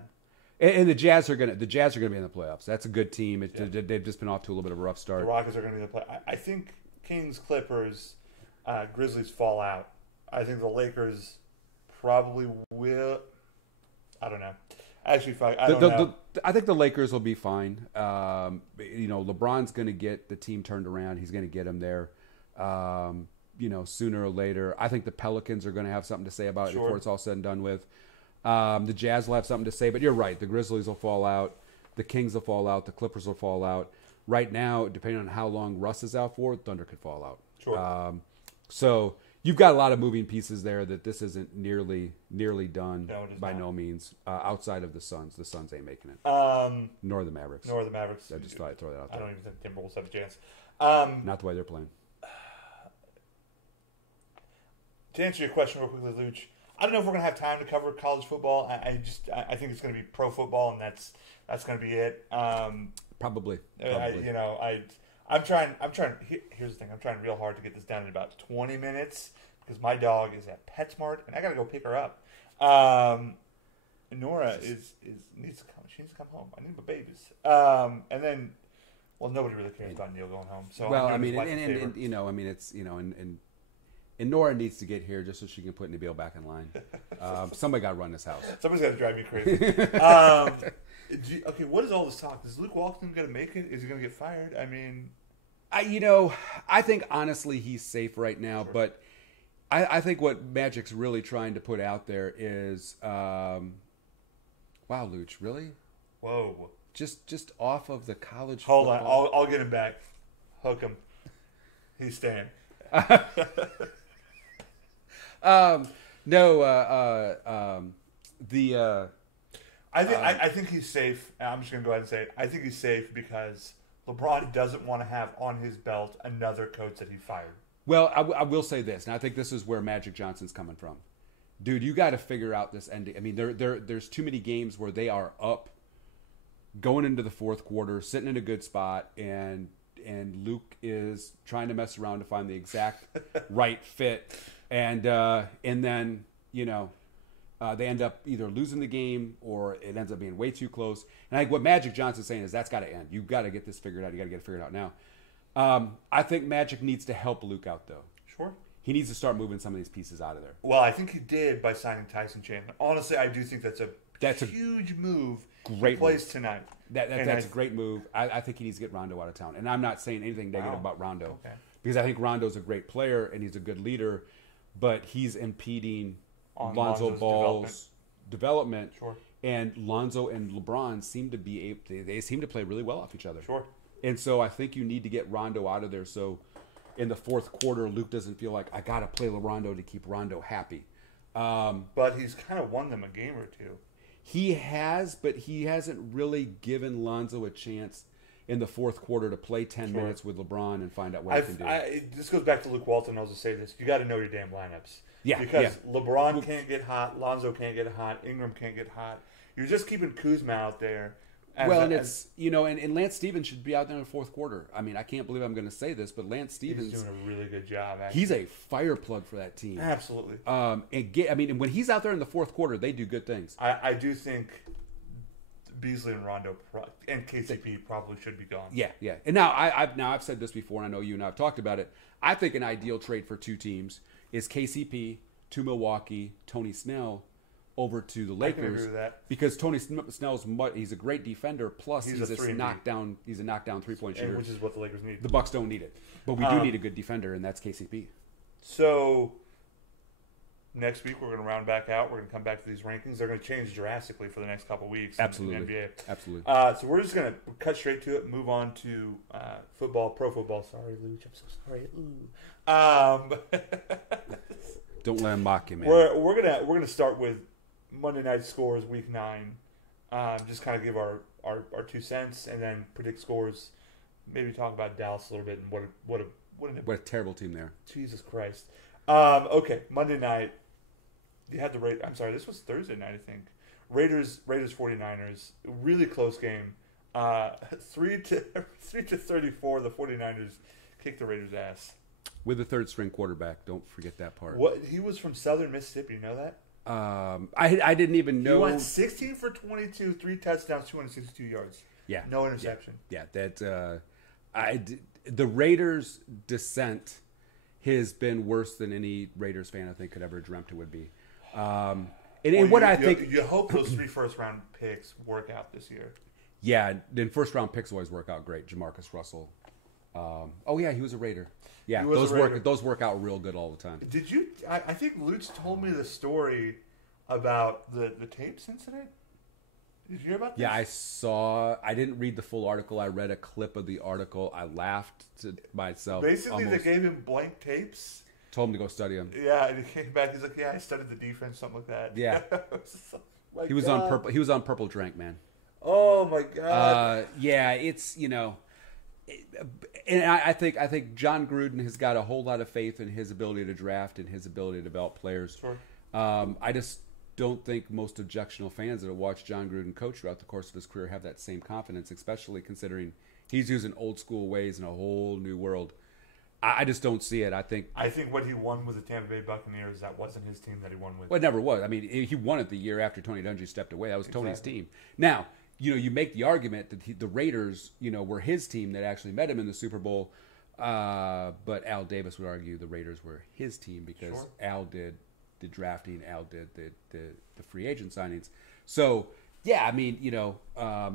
And the Jazz are gonna be in the playoffs. That's a good team. They've just been off to a little bit of a rough start. The Rockets are going to be in the play. I think Kings, Clippers, Grizzlies fall out. I think the Lakers probably will. I don't know. Actually, I don't know. I think the Lakers will be fine. LeBron's going to get the team turned around. He's going to get them there. Sooner or later. I think the Pelicans are going to have something to say about it before it's all said and done with. The Jazz will have something to say, but you're right. The Grizzlies will fall out. The Kings will fall out. The Clippers will fall out. Right now, depending on how long Russ is out for, Thunder could fall out. Sure. So you've got a lot of moving pieces there that this isn't nearly done by no means. Outside of the Suns. The Suns ain't making it. Nor the Mavericks. I just thought I'd throw that out there. I don't even think Timberwolves have a chance. Not the way they're playing. To answer your question real quickly, Luch, I don't know if we're gonna have time to cover college football. I think it's gonna be pro football, and that's gonna be it. Probably. I'm trying. Here's the thing. I'm trying real hard to get this done in about 20 minutes because my dog is at PetSmart, and I gotta go pick her up. Nora needs to come. She needs to come home. I need my babies. And then, well, nobody really cares about Neil going home. So and Nora needs to get here just so she can put Nabiel back in line. Somebody got to run this house. Somebody's got to drive me crazy. Okay, what is all this talk? Is Luke Walton going to make it? Is he going to get fired? I mean... I think honestly he's safe right now, but I think what Magic's really trying to put out there is... wow, Luch, really? Whoa. Just off of the college Hold football. on, I'll get him back. Hook him. He's staying. I think he's safe. I'm just gonna go ahead and say it. I think he's safe because LeBron doesn't want to have on his belt another coach that he fired. Well, I will say this, and I think this is where Magic Johnson's coming from. Dude, you got to figure out this ending. I mean, there's too many games where they are up, going into the fourth quarter, sitting in a good spot, and Luke is trying to mess around to find the exact right fit, and then they end up either losing the game or it ends up being way too close. And I think what Magic Johnson's saying is that's got to end. You've got to get this figured out. You got to get it figured out now. I think Magic needs to help Luke out though. Sure. He needs to start moving some of these pieces out of there. Well, I think he did by signing Tyson Chandler. Honestly, I do think that's a huge move. Great plays move. Tonight. That's a great move. I think he needs to get Rondo out of town. And I'm not saying anything negative about Rondo. Okay. Because I think Rondo's a great player and he's a good leader, but he's impeding Lonzo Ball's development. Sure. And Lonzo and LeBron seem to play really well off each other. Sure. And so I think you need to get Rondo out of there so in the fourth quarter Luke doesn't feel like I got to play Rondo to keep Rondo happy. But he's kind of won them a game or two. He has, but he hasn't really given Lonzo a chance in the fourth quarter to play 10 minutes with LeBron and find out what he can do. This goes back to Luke Walton. I'll just say this. You got to know your damn lineups. Yeah. Because LeBron can't get hot. Lonzo can't get hot. Ingram can't get hot. You're just keeping Kuzma out there. And Lance Stevens should be out there in the fourth quarter. I mean, I can't believe I'm going to say this, but Lance Stevens... He's doing a really good job, actually. He's a fire plug for that team. Absolutely. And when he's out there in the fourth quarter, they do good things. I do think Beasley and Rondo and KCP probably should be gone. Yeah. And now I've said this before, and I know you and I have talked about it. I think an ideal trade for two teams is KCP to Milwaukee, Tony Snell over to the Lakers. I can agree with that. Because Tony Snell's he's a great defender, plus he's a knockdown 3-point shooter. Which is what the Lakers need. The Bucks don't need it. But we do need a good defender, and that's KCP. So next week we're going to round back out. We're going to come back to these rankings. They're going to change drastically for the next couple weeks. Absolutely. In the NBA. Absolutely. So we're just going to cut straight to it. Move on to football, pro football. Sorry, Luch. I'm so sorry. Don't let him mock you, man. We're gonna start with Monday night scores, week 9. Just kind of give our 2 cents and then predict scores. Maybe talk about Dallas a little bit and what a terrible team there. Jesus Christ. Okay, Monday night. You had the I'm sorry, this was Thursday night, I think. Raiders 49ers. Really close game. 3 to 34, the 49ers kicked the Raiders' ass. With a third string quarterback. Don't forget that part. What he was from Southern Mississippi, you know that? I didn't even know. He went 16 for 22, 3 touchdowns, 262 yards. Yeah. No interception. Yeah, that the Raiders' descent has been worse than any Raiders fan I think could ever dreamt it would be. You hope those 3 first-round picks work out this year. Yeah, then first-round picks always work out great. Jamarcus Russell. He was a Raider. Yeah, those work out real good all the time. Did you? I think Lutz told me the story about the tapes incident. Did you hear about this? Yeah, I saw. I didn't read the full article. I read a clip of the article. I laughed to myself. Basically, they gave him blank tapes. Told him to go study them. Yeah, and he came back. He's like, "Yeah, I studied the defense, something like that." Yeah, he was on purple. He was on purple drink, man. Oh my god. It's and I think John Gruden has got a whole lot of faith in his ability to draft and his ability to develop players. Sure. I just don't think most objectional fans that have watched John Gruden coach throughout the course of his career have that same confidence, especially considering he's using old school ways in a whole new world. I just don't see it. I think what he won with the Tampa Bay Buccaneers, that wasn't his team that he won with. Well, it never was. I mean, he won it the year after Tony Dungy stepped away. That was Tony's team. Now, you make the argument that the Raiders, were his team that actually met him in the Super Bowl. But Al Davis would argue the Raiders were his team because Al did the drafting, Al did the free agent signings. So, yeah, I mean,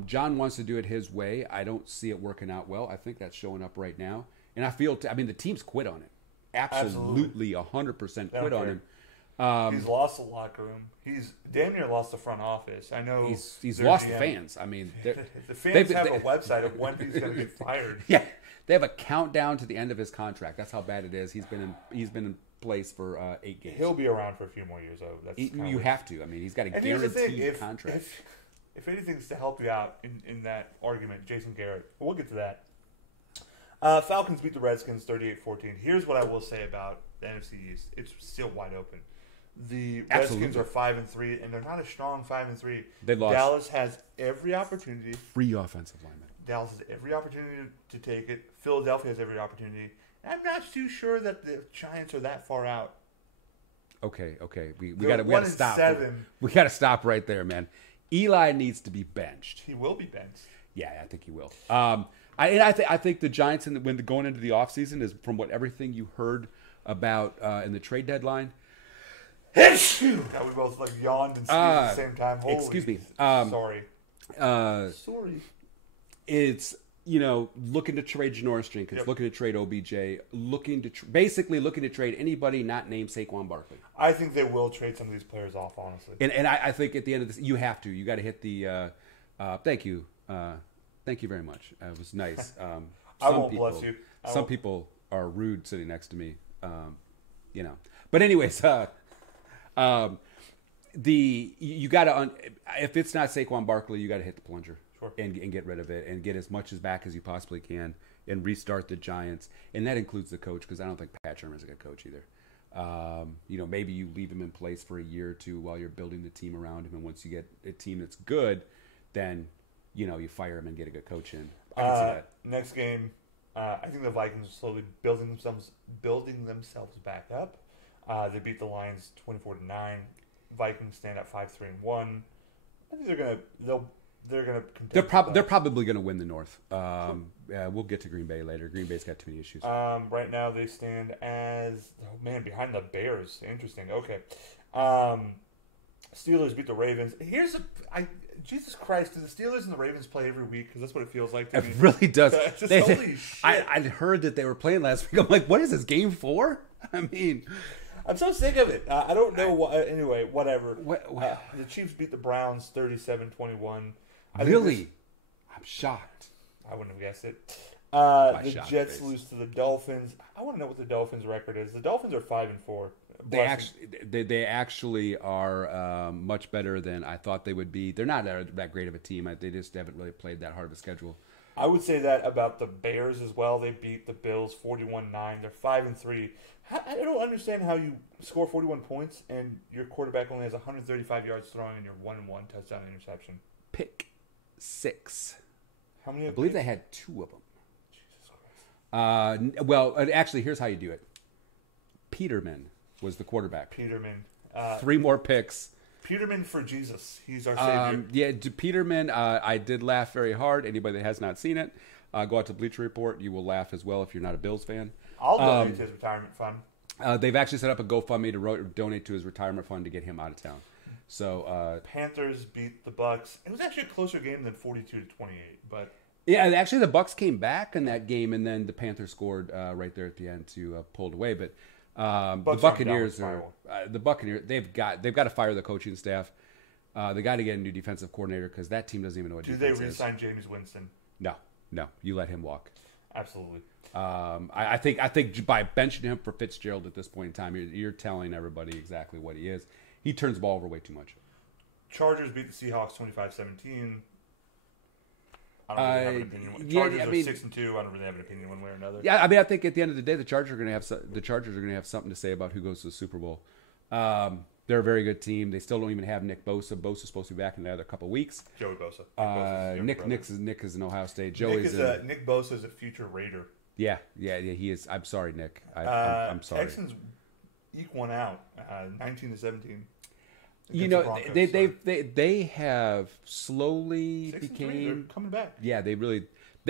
John wants to do it his way. I don't see it working out well. I think that's showing up right now. And I feel, the team's quit on it. Absolutely 100% quit on him. He's lost the locker room. He's damn near lost the front office. I know he's lost the fans. I mean, the fans have a website of when he's going to get fired. Yeah, they have a countdown to the end of his contract. That's how bad it is. He's been in place for 8 games. He'll be around for a few more years, though. You have to. I mean, he's got a guaranteed contract. If anything's to help you out in that argument, Jason Garrett. We'll get to that. Falcons beat the Redskins 38-14. Here's what I will say about the NFC East. It's still wide open. The Redskins are 5-3, and they're not a strong 5-3. They lost. Dallas has every opportunity. Free offensive lineman. Dallas has every opportunity to take it. Philadelphia has every opportunity. I'm not too sure that the Giants are that far out. Okay. We got to stop. 1-7. We got to stop right there, man. Eli needs to be benched. He will be benched. Yeah, I think he will. I think the Giants, when going into the offseason, is from everything you heard about in the trade deadline. God, we both yawned and sneezed at the same time. Holy, excuse me. Sorry. Sorry. It's looking to trade Janoris Jenkins, looking to trade OBJ, basically looking to trade anybody not named Saquon Barkley. I think they will trade some of these players off, honestly. And I think at the end of this, you have to. You got to hit the. Thank you. Thank you very much. It was nice. I won't bless you. Some people are rude sitting next to me. But anyways, you got to if it's not Saquon Barkley, you got to hit the plunger and get rid of it and get as much as back as you possibly can and restart the Giants. And that includes the coach because I don't think Pat Shermer's a good coach either. Maybe you leave him in place for a year or two while you're building the team around him, and once you get a team that's good, then you fire him and get a good coach in. I can see that. Next game, I think the Vikings are slowly building themselves back up. They beat the Lions 24-9. Vikings stand at 5-3-1. I think they're gonna contend. They're probably gonna win the North. We'll get to Green Bay later. Green Bay's got too many issues. Right now they stand as behind the Bears. Interesting. Okay. Steelers beat the Ravens. Jesus Christ, do the Steelers and the Ravens play every week? Because that's what it feels like to me. It really does. Holy shit. I heard that they were playing last week. I'm like, what is this, game 4? I mean, I'm so sick of it. I don't know why. Anyway, whatever. The Chiefs beat the Browns 37-21. Really? I'm shocked. I wouldn't have guessed it. The Jets lose to the Dolphins. I want to know what the Dolphins' record is. The Dolphins are 5-4. They actually are much better than I thought they would be. They're not that great of a team. They just haven't really played that hard of a schedule. I would say that about the Bears as well. They beat the Bills 41-9. They're 5-3. I don't understand how you score 41 points and your quarterback only has 135 yards throwing and you're 1-1 touchdown interception. Pick 6. How many? I believe they had 2 of them. Jesus Christ. Actually, here's how you do it. Peterman was the quarterback. Peterman. 3 more picks. Peterman for Jesus. He's our savior. Peterman, I did laugh very hard. Anybody that has not seen it, go out to Bleacher Report. You will laugh as well if you're not a Bills fan. I'll donate to his retirement fund. They've actually set up a GoFundMe to donate to his retirement fund to get him out of town. So Panthers beat the Bucks. It was actually a closer game than 42-28, but yeah, actually the Bucks came back in that game, and then the Panthers scored right there at the end to pull it away. But the Buccaneers they've got to fire the coaching staff. They got to get a new defensive coordinator because that team doesn't even know what defense is. Do they re-sign Jameis Winston? No, you let him walk. Absolutely. I think by benching him for Fitzgerald at this point in time, you're telling everybody exactly what he is. He turns the ball over way too much. Chargers beat the Seahawks 25-17. I don't really have an opinion. Chargers are 6-2. I don't really have an opinion one way or another. Yeah, I mean, I think at the end of the day, the Chargers are going to have something to say about who goes to the Super Bowl. They're a very good team. They still don't even have Nick Bosa. Bosa's supposed to be back in another couple weeks. Joey Bosa. Nick is in Ohio State. Nick Bosa is a future Raider. Yeah, he is. I'm sorry, Nick. I'm sorry. Texans eke one out, 19-17. You know, they have slowly became they're coming back. Yeah,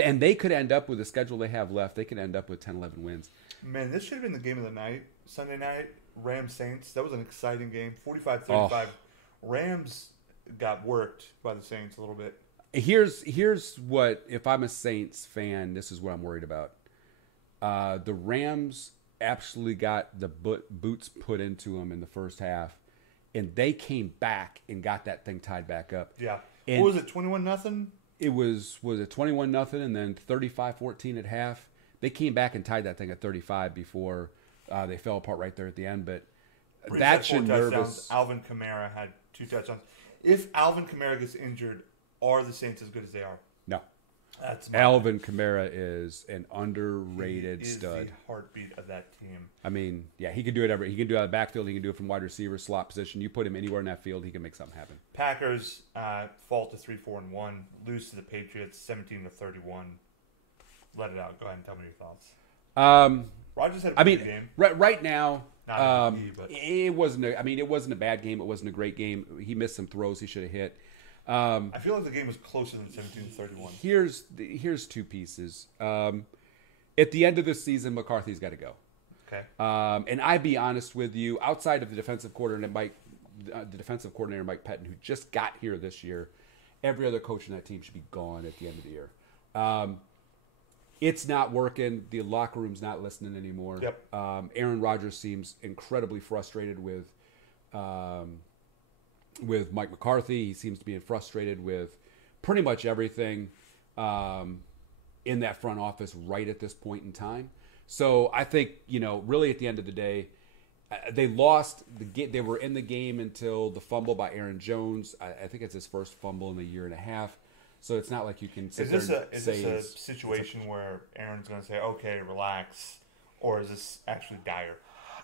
and they could end up with the schedule they have left. They could end up with 10-11 wins. Man, this should have been the game of the night. Sunday night, Rams Saints. That was an exciting game. 45-35. Oh. Rams got worked by the Saints a little bit. Here's what, if I'm a Saints fan, this is what I'm worried about. The Rams absolutely got the boots put into them in the first half, and they came back and got that thing tied back up. Yeah. And what was it, 21-0? It was it 21-0 and then 35-14 at half. They came back and tied that thing at 35 before they fell apart right there at the end. But that should nervous. Alvin Kamara had 2 touchdowns. If Alvin Kamara gets injured, are the Saints as good as they are? No. Alvin Kamara is an underrated stud. The heartbeat of that team. I mean, yeah, he can do it. He can do it out of the backfield. He can do it from wide receiver, slot position. You put him anywhere in that field, he can make something happen. Packers fall to 3-4-1, lose to the Patriots 17-31. Let it out. Go ahead and tell me your thoughts. Rodgers had a good game. Right now, it wasn't a bad game. It wasn't a great game. He missed some throws he should have hit. I feel like the game was closer than 17-31. Here's 2 pieces. At the end of this season, McCarthy's got to go. Okay. And I'd be honest with you, outside of the defensive coordinator Mike Pettin, who just got here this year, every other coach in that team should be gone at the end of the year. It's not working. The locker room's not listening anymore. Yep. Aaron Rodgers seems incredibly frustrated with Mike McCarthy. He seems to be frustrated with pretty much everything in that front office right at this point in time. So I think, really at the end of the day, they lost the game. They were in the game until the fumble by Aaron Jones. I think it's his first fumble in a year and a half. So it's not like you can sit there and say... Is this a situation where Aaron's going to say, okay, relax, or is this actually dire?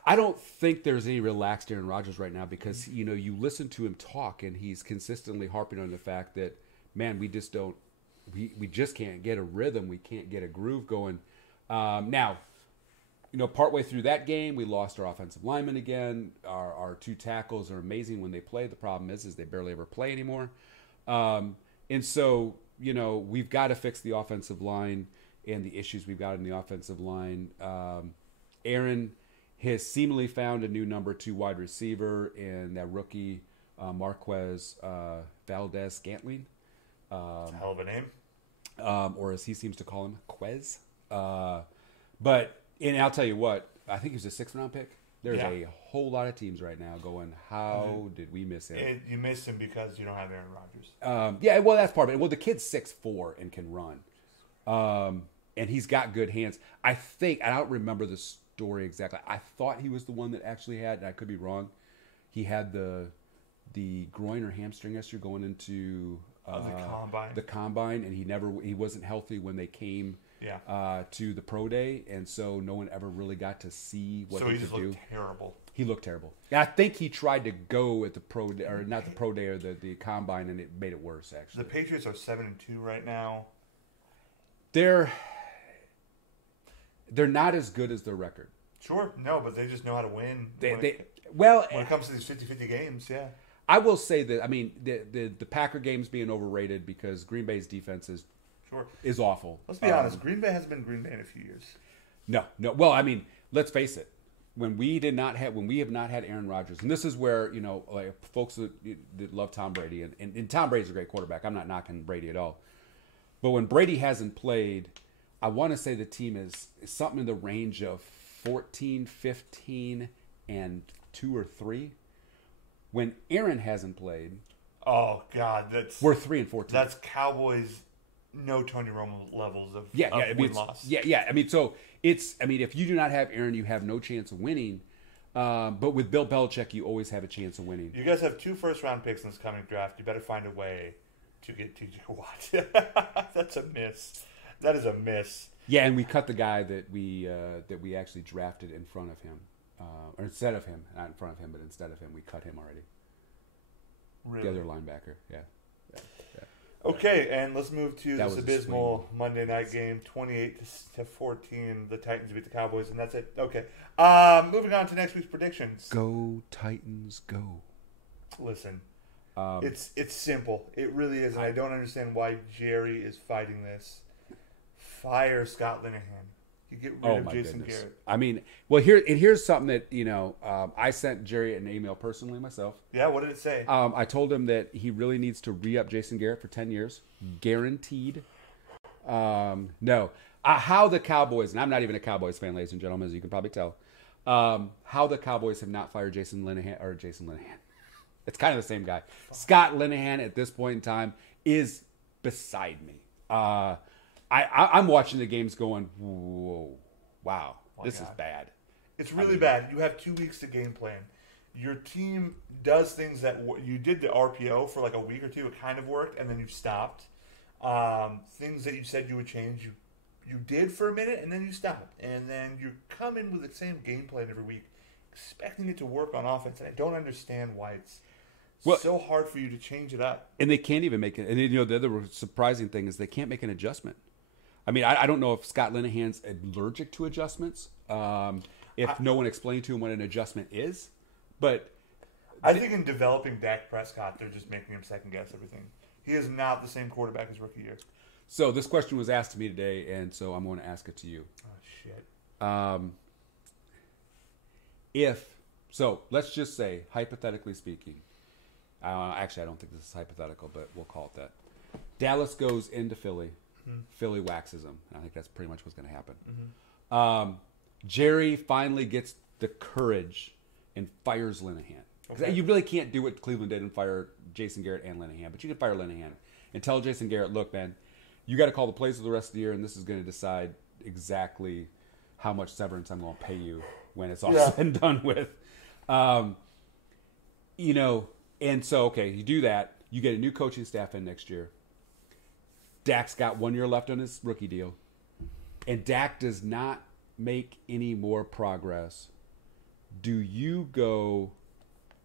I don't think there's any relaxed Aaron Rodgers right now because, you listen to him talk and he's consistently harping on the fact that, man, we just can't get a rhythm. We can't get a groove going. Now, partway through that game, we lost our offensive lineman again. Our 2 tackles are amazing when they play. The problem is they barely ever play anymore. And so, we've got to fix the offensive line and the issues we've got in the offensive line. Aaron has seemingly found a new number 2 wide receiver in that rookie Marquez Valdez-Scantling. Hell of a name. Or as he seems to call him, Quez. And I'll tell you what, I think he was a 6th-round pick. There's a whole lot of teams right now going, how did we miss him? You missed him because you don't have Aaron Rodgers. That's part of it. Well, the kid's 6'4" and can run. And he's got good hands. I think, I don't remember the story exactly. I thought he was the one that actually had, and I could be wrong, he had the groin or hamstring issue going into the combine, and he wasn't healthy when they came to the pro day, and so no one ever really got to see what he could do. So he just looked terrible. He looked terrible. And I think he tried to go at the pro day, or not the pro day, or the combine, and it made it worse. Actually, the Patriots are 7-2 right now. they're not as good as their record. Sure, no, but they just know how to win. When it comes to these 50-50 games, yeah. I will say that, I mean, the Packer game's being overrated because Green Bay's defense is awful. Let's be honest. Green Bay hasn't been Green Bay in a few years. No. Well, I mean, let's face it. When we have not had Aaron Rodgers, and this is where, like folks that love Tom Brady, and Tom Brady's a great quarterback. I'm not knocking Brady at all. But when Brady hasn't played, I want to say the team is something in the range of 14, 15, and 2 or 3. When Aaron hasn't played, oh God, we're 3 and 14. That's Cowboys, no Tony Romo levels of win-loss. I mean, so if you do not have Aaron, you have no chance of winning. But with Bill Belichick, you always have a chance of winning. You guys have 2 first-round picks in this coming draft. You better find a way to get TJ Watt. That's a miss. That is a miss. Yeah, and we cut the guy that we actually drafted in front of him, or instead of him, not in front of him, but instead of him, we cut him already. Really? The other linebacker, yeah. Okay, and let's move to That this was a abysmal Monday night game, 28-14. The Titans beat the Cowboys, and that's it. Okay, moving on to next week's predictions. Go Titans, go! Listen, it's simple. It really is, and I don't understand why Jerry is fighting this. Fire Scott Linehan. You get rid of Jason Garrett. I mean, well, here's something that I sent Jerry an email personally myself. Yeah, what did it say? I told him that he really needs to re-up Jason Garrett for 10 years, guaranteed. No, how the Cowboys, and I'm not even a Cowboys fan, ladies and gentlemen, as you can probably tell, how the Cowboys have not fired Jason Linehan. It's kind of the same guy. Scott Linehan at this point in time is beside me. I'm watching the games going, whoa, wow, this is bad. It's really bad. You have 2 weeks to game plan. Your team does things that you did the RPO for like a week or two. It kind of worked, and then you stopped. Things that you said you would change, you did for a minute, and then you stopped. And then you come in with the same game plan every week, expecting it to work on offense. And I don't understand why it's so hard for you to change it up. And they can't even make it. And the other surprising thing is they can't make an adjustment. I mean, I don't know if Scott Linehan's allergic to adjustments. If no one explained to him what an adjustment is, but I think in developing Dak Prescott, they're just making him second guess everything. He is not the same quarterback as rookie year. So this question was asked to me today, and so I'm going to ask it to you. Oh shit. So let's just say, hypothetically speaking, actually I don't think this is hypothetical, but we'll call it that. Dallas goes into Philly. Philly waxes him. I think that's pretty much what's going to happen. Jerry finally gets the courage and fires Linehan. Okay. You really can't do what Cleveland did and fire Jason Garrett and Linehan, but you can fire Linehan and tell Jason Garrett, look, man, you got to call the plays for the rest of the year, and this is going to decide exactly how much severance I'm going to pay you when it's all said and done with. And so, okay, you do that. You get a new coaching staff in next year. Dak's got 1 year left on his rookie deal, and Dak does not make any more progress. Do you go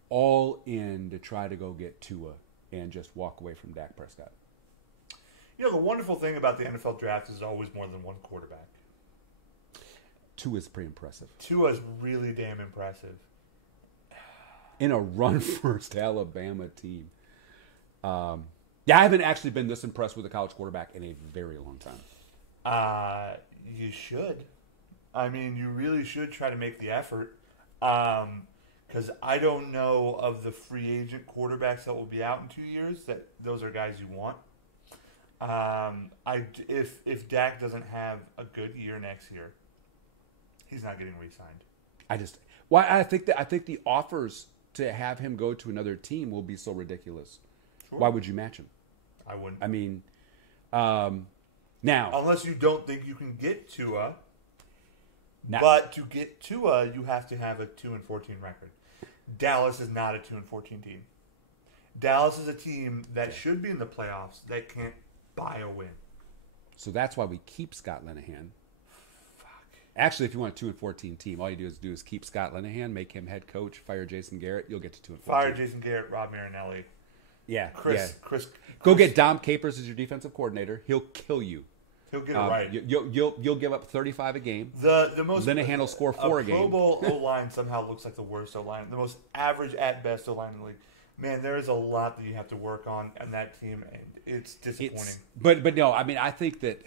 all in to try to go get Tua and just walk away from Dak Prescott? The wonderful thing about the NFL draft is always more than one quarterback. Tua's pretty impressive. Tua's really damn impressive. In a run-first Alabama team. Yeah, I haven't actually been this impressed with a college quarterback in a very long time. You should. I mean, you really should try to make the effort. Because I don't know of the free agent quarterbacks that will be out in 2 years that those are guys you want. If Dak doesn't have a good year next year, he's not getting re-signed. I think the offers to have him go to another team will be so ridiculous. Sure. Why would you match him? I wouldn't. I mean, now unless you don't think you can get Tua. But to get Tua, you have to have a 2-14 record. Dallas is not a 2-14 team. Dallas is a team that should be in the playoffs that can't buy a win. So that's why we keep Scott Linehan. Fuck. Actually, if you want a 2-14 team, all you do is keep Scott Linehan, make him head coach, fire Jason Garrett. You'll get to 2-14. Fire Jason Garrett, Rob Marinelli. Yeah, Chris. Go get Dom Capers as your defensive coordinator. He'll kill you. He'll get it right. You'll give up 35 a game. The most Linehan will score 4 a game. Pro Bowl O-line somehow looks like the worst O-line. The most average at best O-line in the league. Man, there is a lot that you have to work on that team, and it's disappointing. But no, I mean, I think that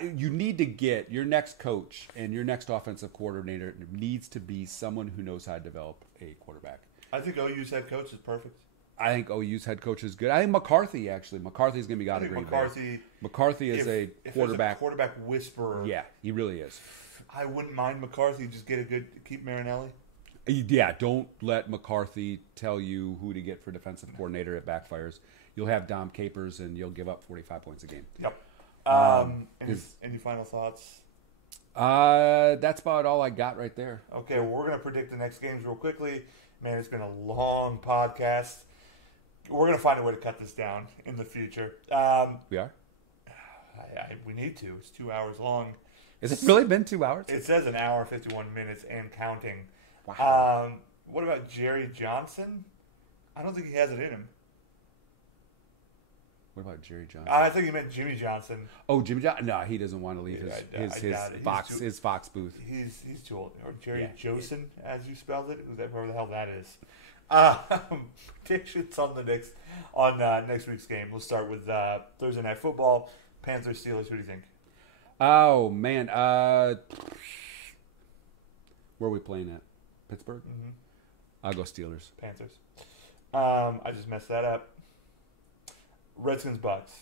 you need to get your next coach and your next offensive coordinator needs to be someone who knows how to develop a quarterback. I think OU's head coach is perfect. I think OU's head coach is good. I think McCarthy's going to be out of Green Bay. McCarthy is a quarterback whisperer. Yeah, he really is. I wouldn't mind McCarthy. Just keep Marinelli. Yeah, don't let McCarthy tell you who to get for defensive coordinator. It backfires. You'll have Dom Capers, and you'll give up 45 points a game. Yep. Any final thoughts? That's about all I got right there. Okay, well, we're going to predict the next games real quickly. Man, it's been a long podcast. We're going to find a way to cut this down in the future. We are? We need to. It's 2 hours long. Has it really been 2 hours? It says an hour, 51 minutes, and counting. Wow. What about Jerry Johnson? I don't think he has it in him. What about Jerry Johnson? I think he meant Jimmy Johnson. Oh, Jimmy Johnson? No, he doesn't want to leave his Fox booth. He's too old. Or Jerry Johnson, as you spelled it. Whoever the hell that is. Predictions on next week's game. We'll start with Thursday Night Football. Panthers, Steelers. Who do you think? Oh, man. Where are we playing at? Pittsburgh? Mm-hmm. I'll go Steelers. Panthers. I just messed that up. Redskins, Bucks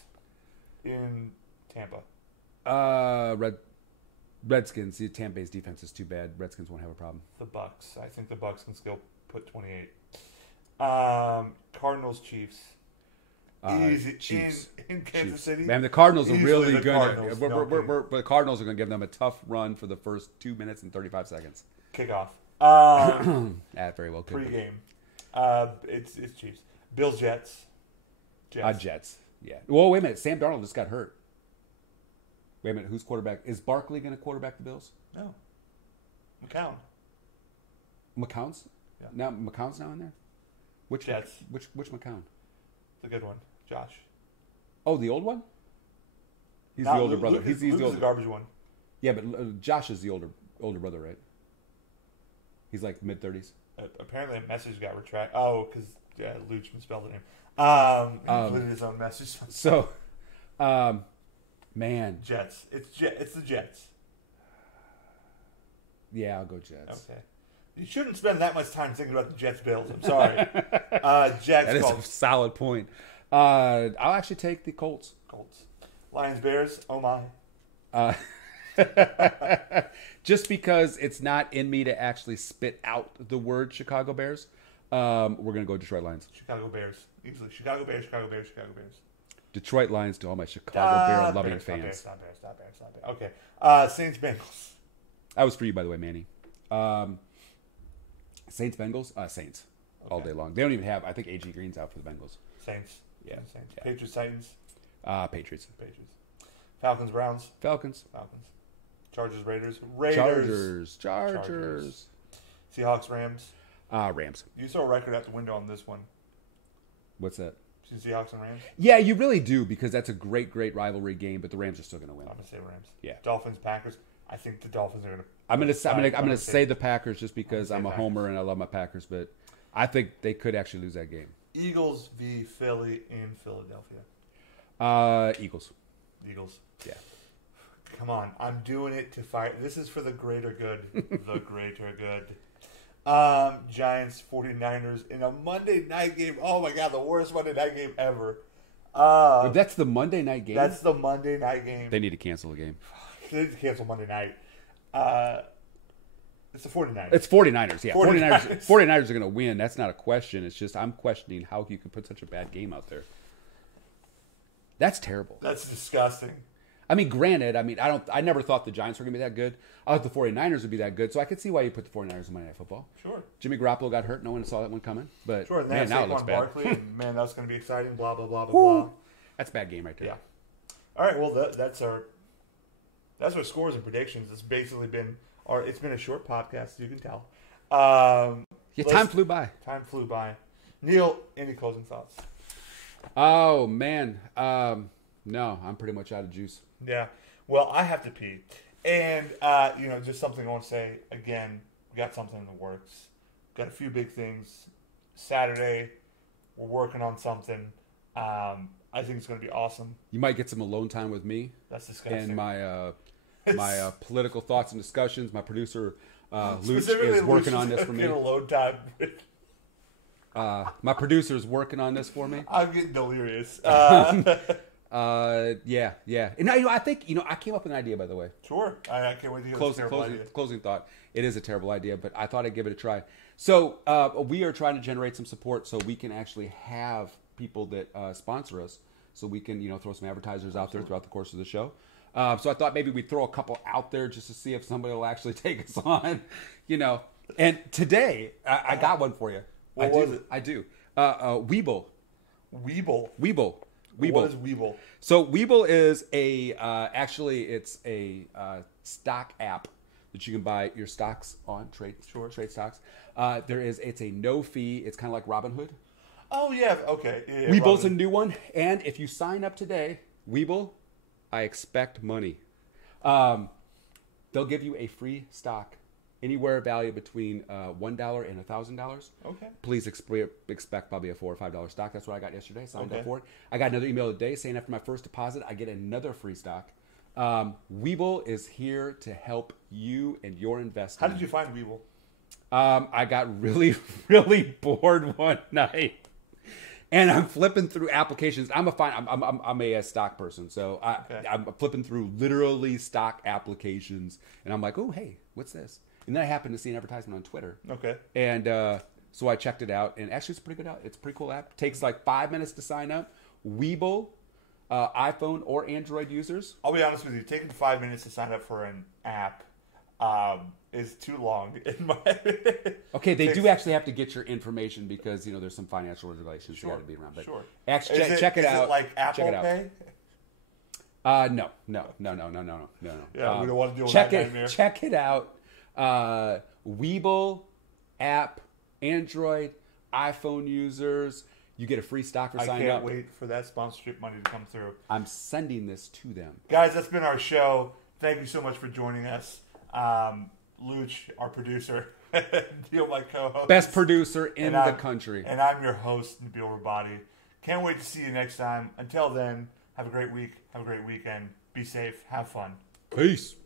in Tampa. Redskins. See, Tampa Bay's defense is too bad. Redskins won't have a problem. The Bucks. I think the Bucks can still put 28. Cardinals, Chiefs. Easy. Chiefs. In Kansas City. Man, the Cardinals are really going to. The Cardinals are going to give them a tough run for the first 2 minutes and 35 seconds. Kickoff. Very well. Pre-game. It's Chiefs. Bills, Jets. Jets. Yeah. Well, wait a minute. Sam Darnold just got hurt. Wait a minute. Who's quarterback? Is Barkley going to quarterback the Bills? No. McCown's? Yeah. Now McCown's now in there? Which Jets. Which McCown? The good one. Josh. Oh, the old one? He's the older brother. He's the older garbage one. Yeah, but Josh is the older brother, right? He's like mid-30s. Apparently a message got retracted. Oh, because Luch misspelled the name. He included his own message. So, man. Jets. It's the Jets. Yeah, I'll go Jets. Okay. You shouldn't spend that much time thinking about the Jets Bills. I'm sorry. Jags. That is Colts. a solid point. I'll actually take the Colts. Lions Bears. Oh my. Just because it's not in me to actually spit out the word Chicago Bears, we're going to go Detroit Lions. Chicago Bears. Easily. Chicago Bears. Detroit Lions to all my Chicago Bear loving fans. Not Bears. Okay. Saints Bengals. That was for you, by the way, Manny. Saints Bengals. Saints. Okay. All day long. They don't even have. I think AG Green's out for the Bengals. Saints. Yeah. Saints. Yeah. Patriots Titans. Patriots. Falcons Browns. Falcons. Chargers Raiders. Chargers. Seahawks Rams. Rams. You saw a record out the window on this one. What's that? Seahawks and Rams. Yeah, you really do, because that's a great rivalry game. But the Rams are still going to win. I'm going to say Rams. Yeah. Dolphins Packers. I think the Dolphins are going to. I'm going to say the Packers just because I'm a homer and I love my Packers, but I think they could actually lose that game. Eagles v. Philly in Philadelphia. Eagles. Yeah. Come on, I'm doing it to fight. This is for the greater good. The greater good. Giants 49ers in a Monday night game. Oh my God, the worst Monday night game ever. That's the Monday night game? That's the Monday night game. They need to cancel the game. They need to cancel Monday night. It's the 49ers. It's 49ers, yeah. 49ers are going to win. That's not a question. It's just I'm questioning how you could put such a bad game out there. That's terrible. That's disgusting. I mean, granted, I never thought the Giants were going to be that good. I thought the 49ers would be that good, so I could see why you put the 49ers in Monday Night Football. Sure. Jimmy Garoppolo got hurt. No one saw that one coming. But sure, and man, now it looks bad. Barkley, and man, that's going to be exciting, blah, blah, blah, blah, blah. That's a bad game right there. Yeah. All right, well, that's our scores and predictions. It's basically been it's been a short podcast, you can tell. Time flew by. Time flew by. Neil, any closing thoughts? Oh man, no, I'm pretty much out of juice. Yeah. Well, I have to pee. And, just something I want to say. Again, we got something in the works. Got a few big things. Saturday, we're working on something. I think it's going to be awesome. You might get some alone time with me. That's disgusting. And my political thoughts and discussions. My producer, Luch, Specifically, is working Luch on is this for me. getting alone time. My producer is working on this for me. I'm getting delirious. Yeah. And now, I think, I came up with an idea, by the way. Sure. I can't wait to hear this terrible idea. Closing thought. It is a terrible idea, but I thought I'd give it a try. So we are trying to generate some support so we can actually have people that sponsor us, so we can throw some advertisers out there throughout the course of the show. So I thought maybe we'd throw a couple out there just to see if somebody will actually take us on. And today I got one for you. What was it? I do. Weeble. Weeble. Weeble. What is Weeble? So Weeble is it's a stock app that you can buy your stocks on, trade stocks. It's a no fee. It's kind of like Robinhood. Oh yeah, okay. Yeah, Weeble's a new one, and if you sign up today, Weeble, I expect money. They'll give you a free stock anywhere valued between $1 and $1,000. Okay. Please expect probably a $4 or $5 stock. That's what I got yesterday. Signed up for it. I got another email today saying after my first deposit, I get another free stock. Weeble is here to help you and your investing. How did you find Weeble? I got really, really bored one night, and I'm flipping through applications. I'm a stock person, so I'm flipping through literally stock applications, and I'm like, oh hey, what's this? And then I happened to see an advertisement on Twitter. Okay. And so I checked it out, and actually it's pretty good. It's a pretty cool app. Takes like 5 minutes to sign up. Weeble, iPhone or Android users. I'll be honest with you. Taking 5 minutes to sign up for an app is too long. In my Okay, they do actually have to get your information because there's some financial regulations you got to be around. But actually, check it out. Is it like Apple check it out. Pay? No. Yeah, we don't want to deal with check that it. nightmare. Check it out. Weeble app, Android, iPhone users. You get a free stock for signing up. I can't wait for that sponsorship money to come through. I'm sending this to them. Guys, that's been our show. Thank you so much for joining us. Luch, our producer, Nabiel, my co-host. Best producer in the country. And I'm your host, Nabiel Rabadi. Can't wait to see you next time. Until then, have a great week. Have a great weekend. Be safe. Have fun. Peace.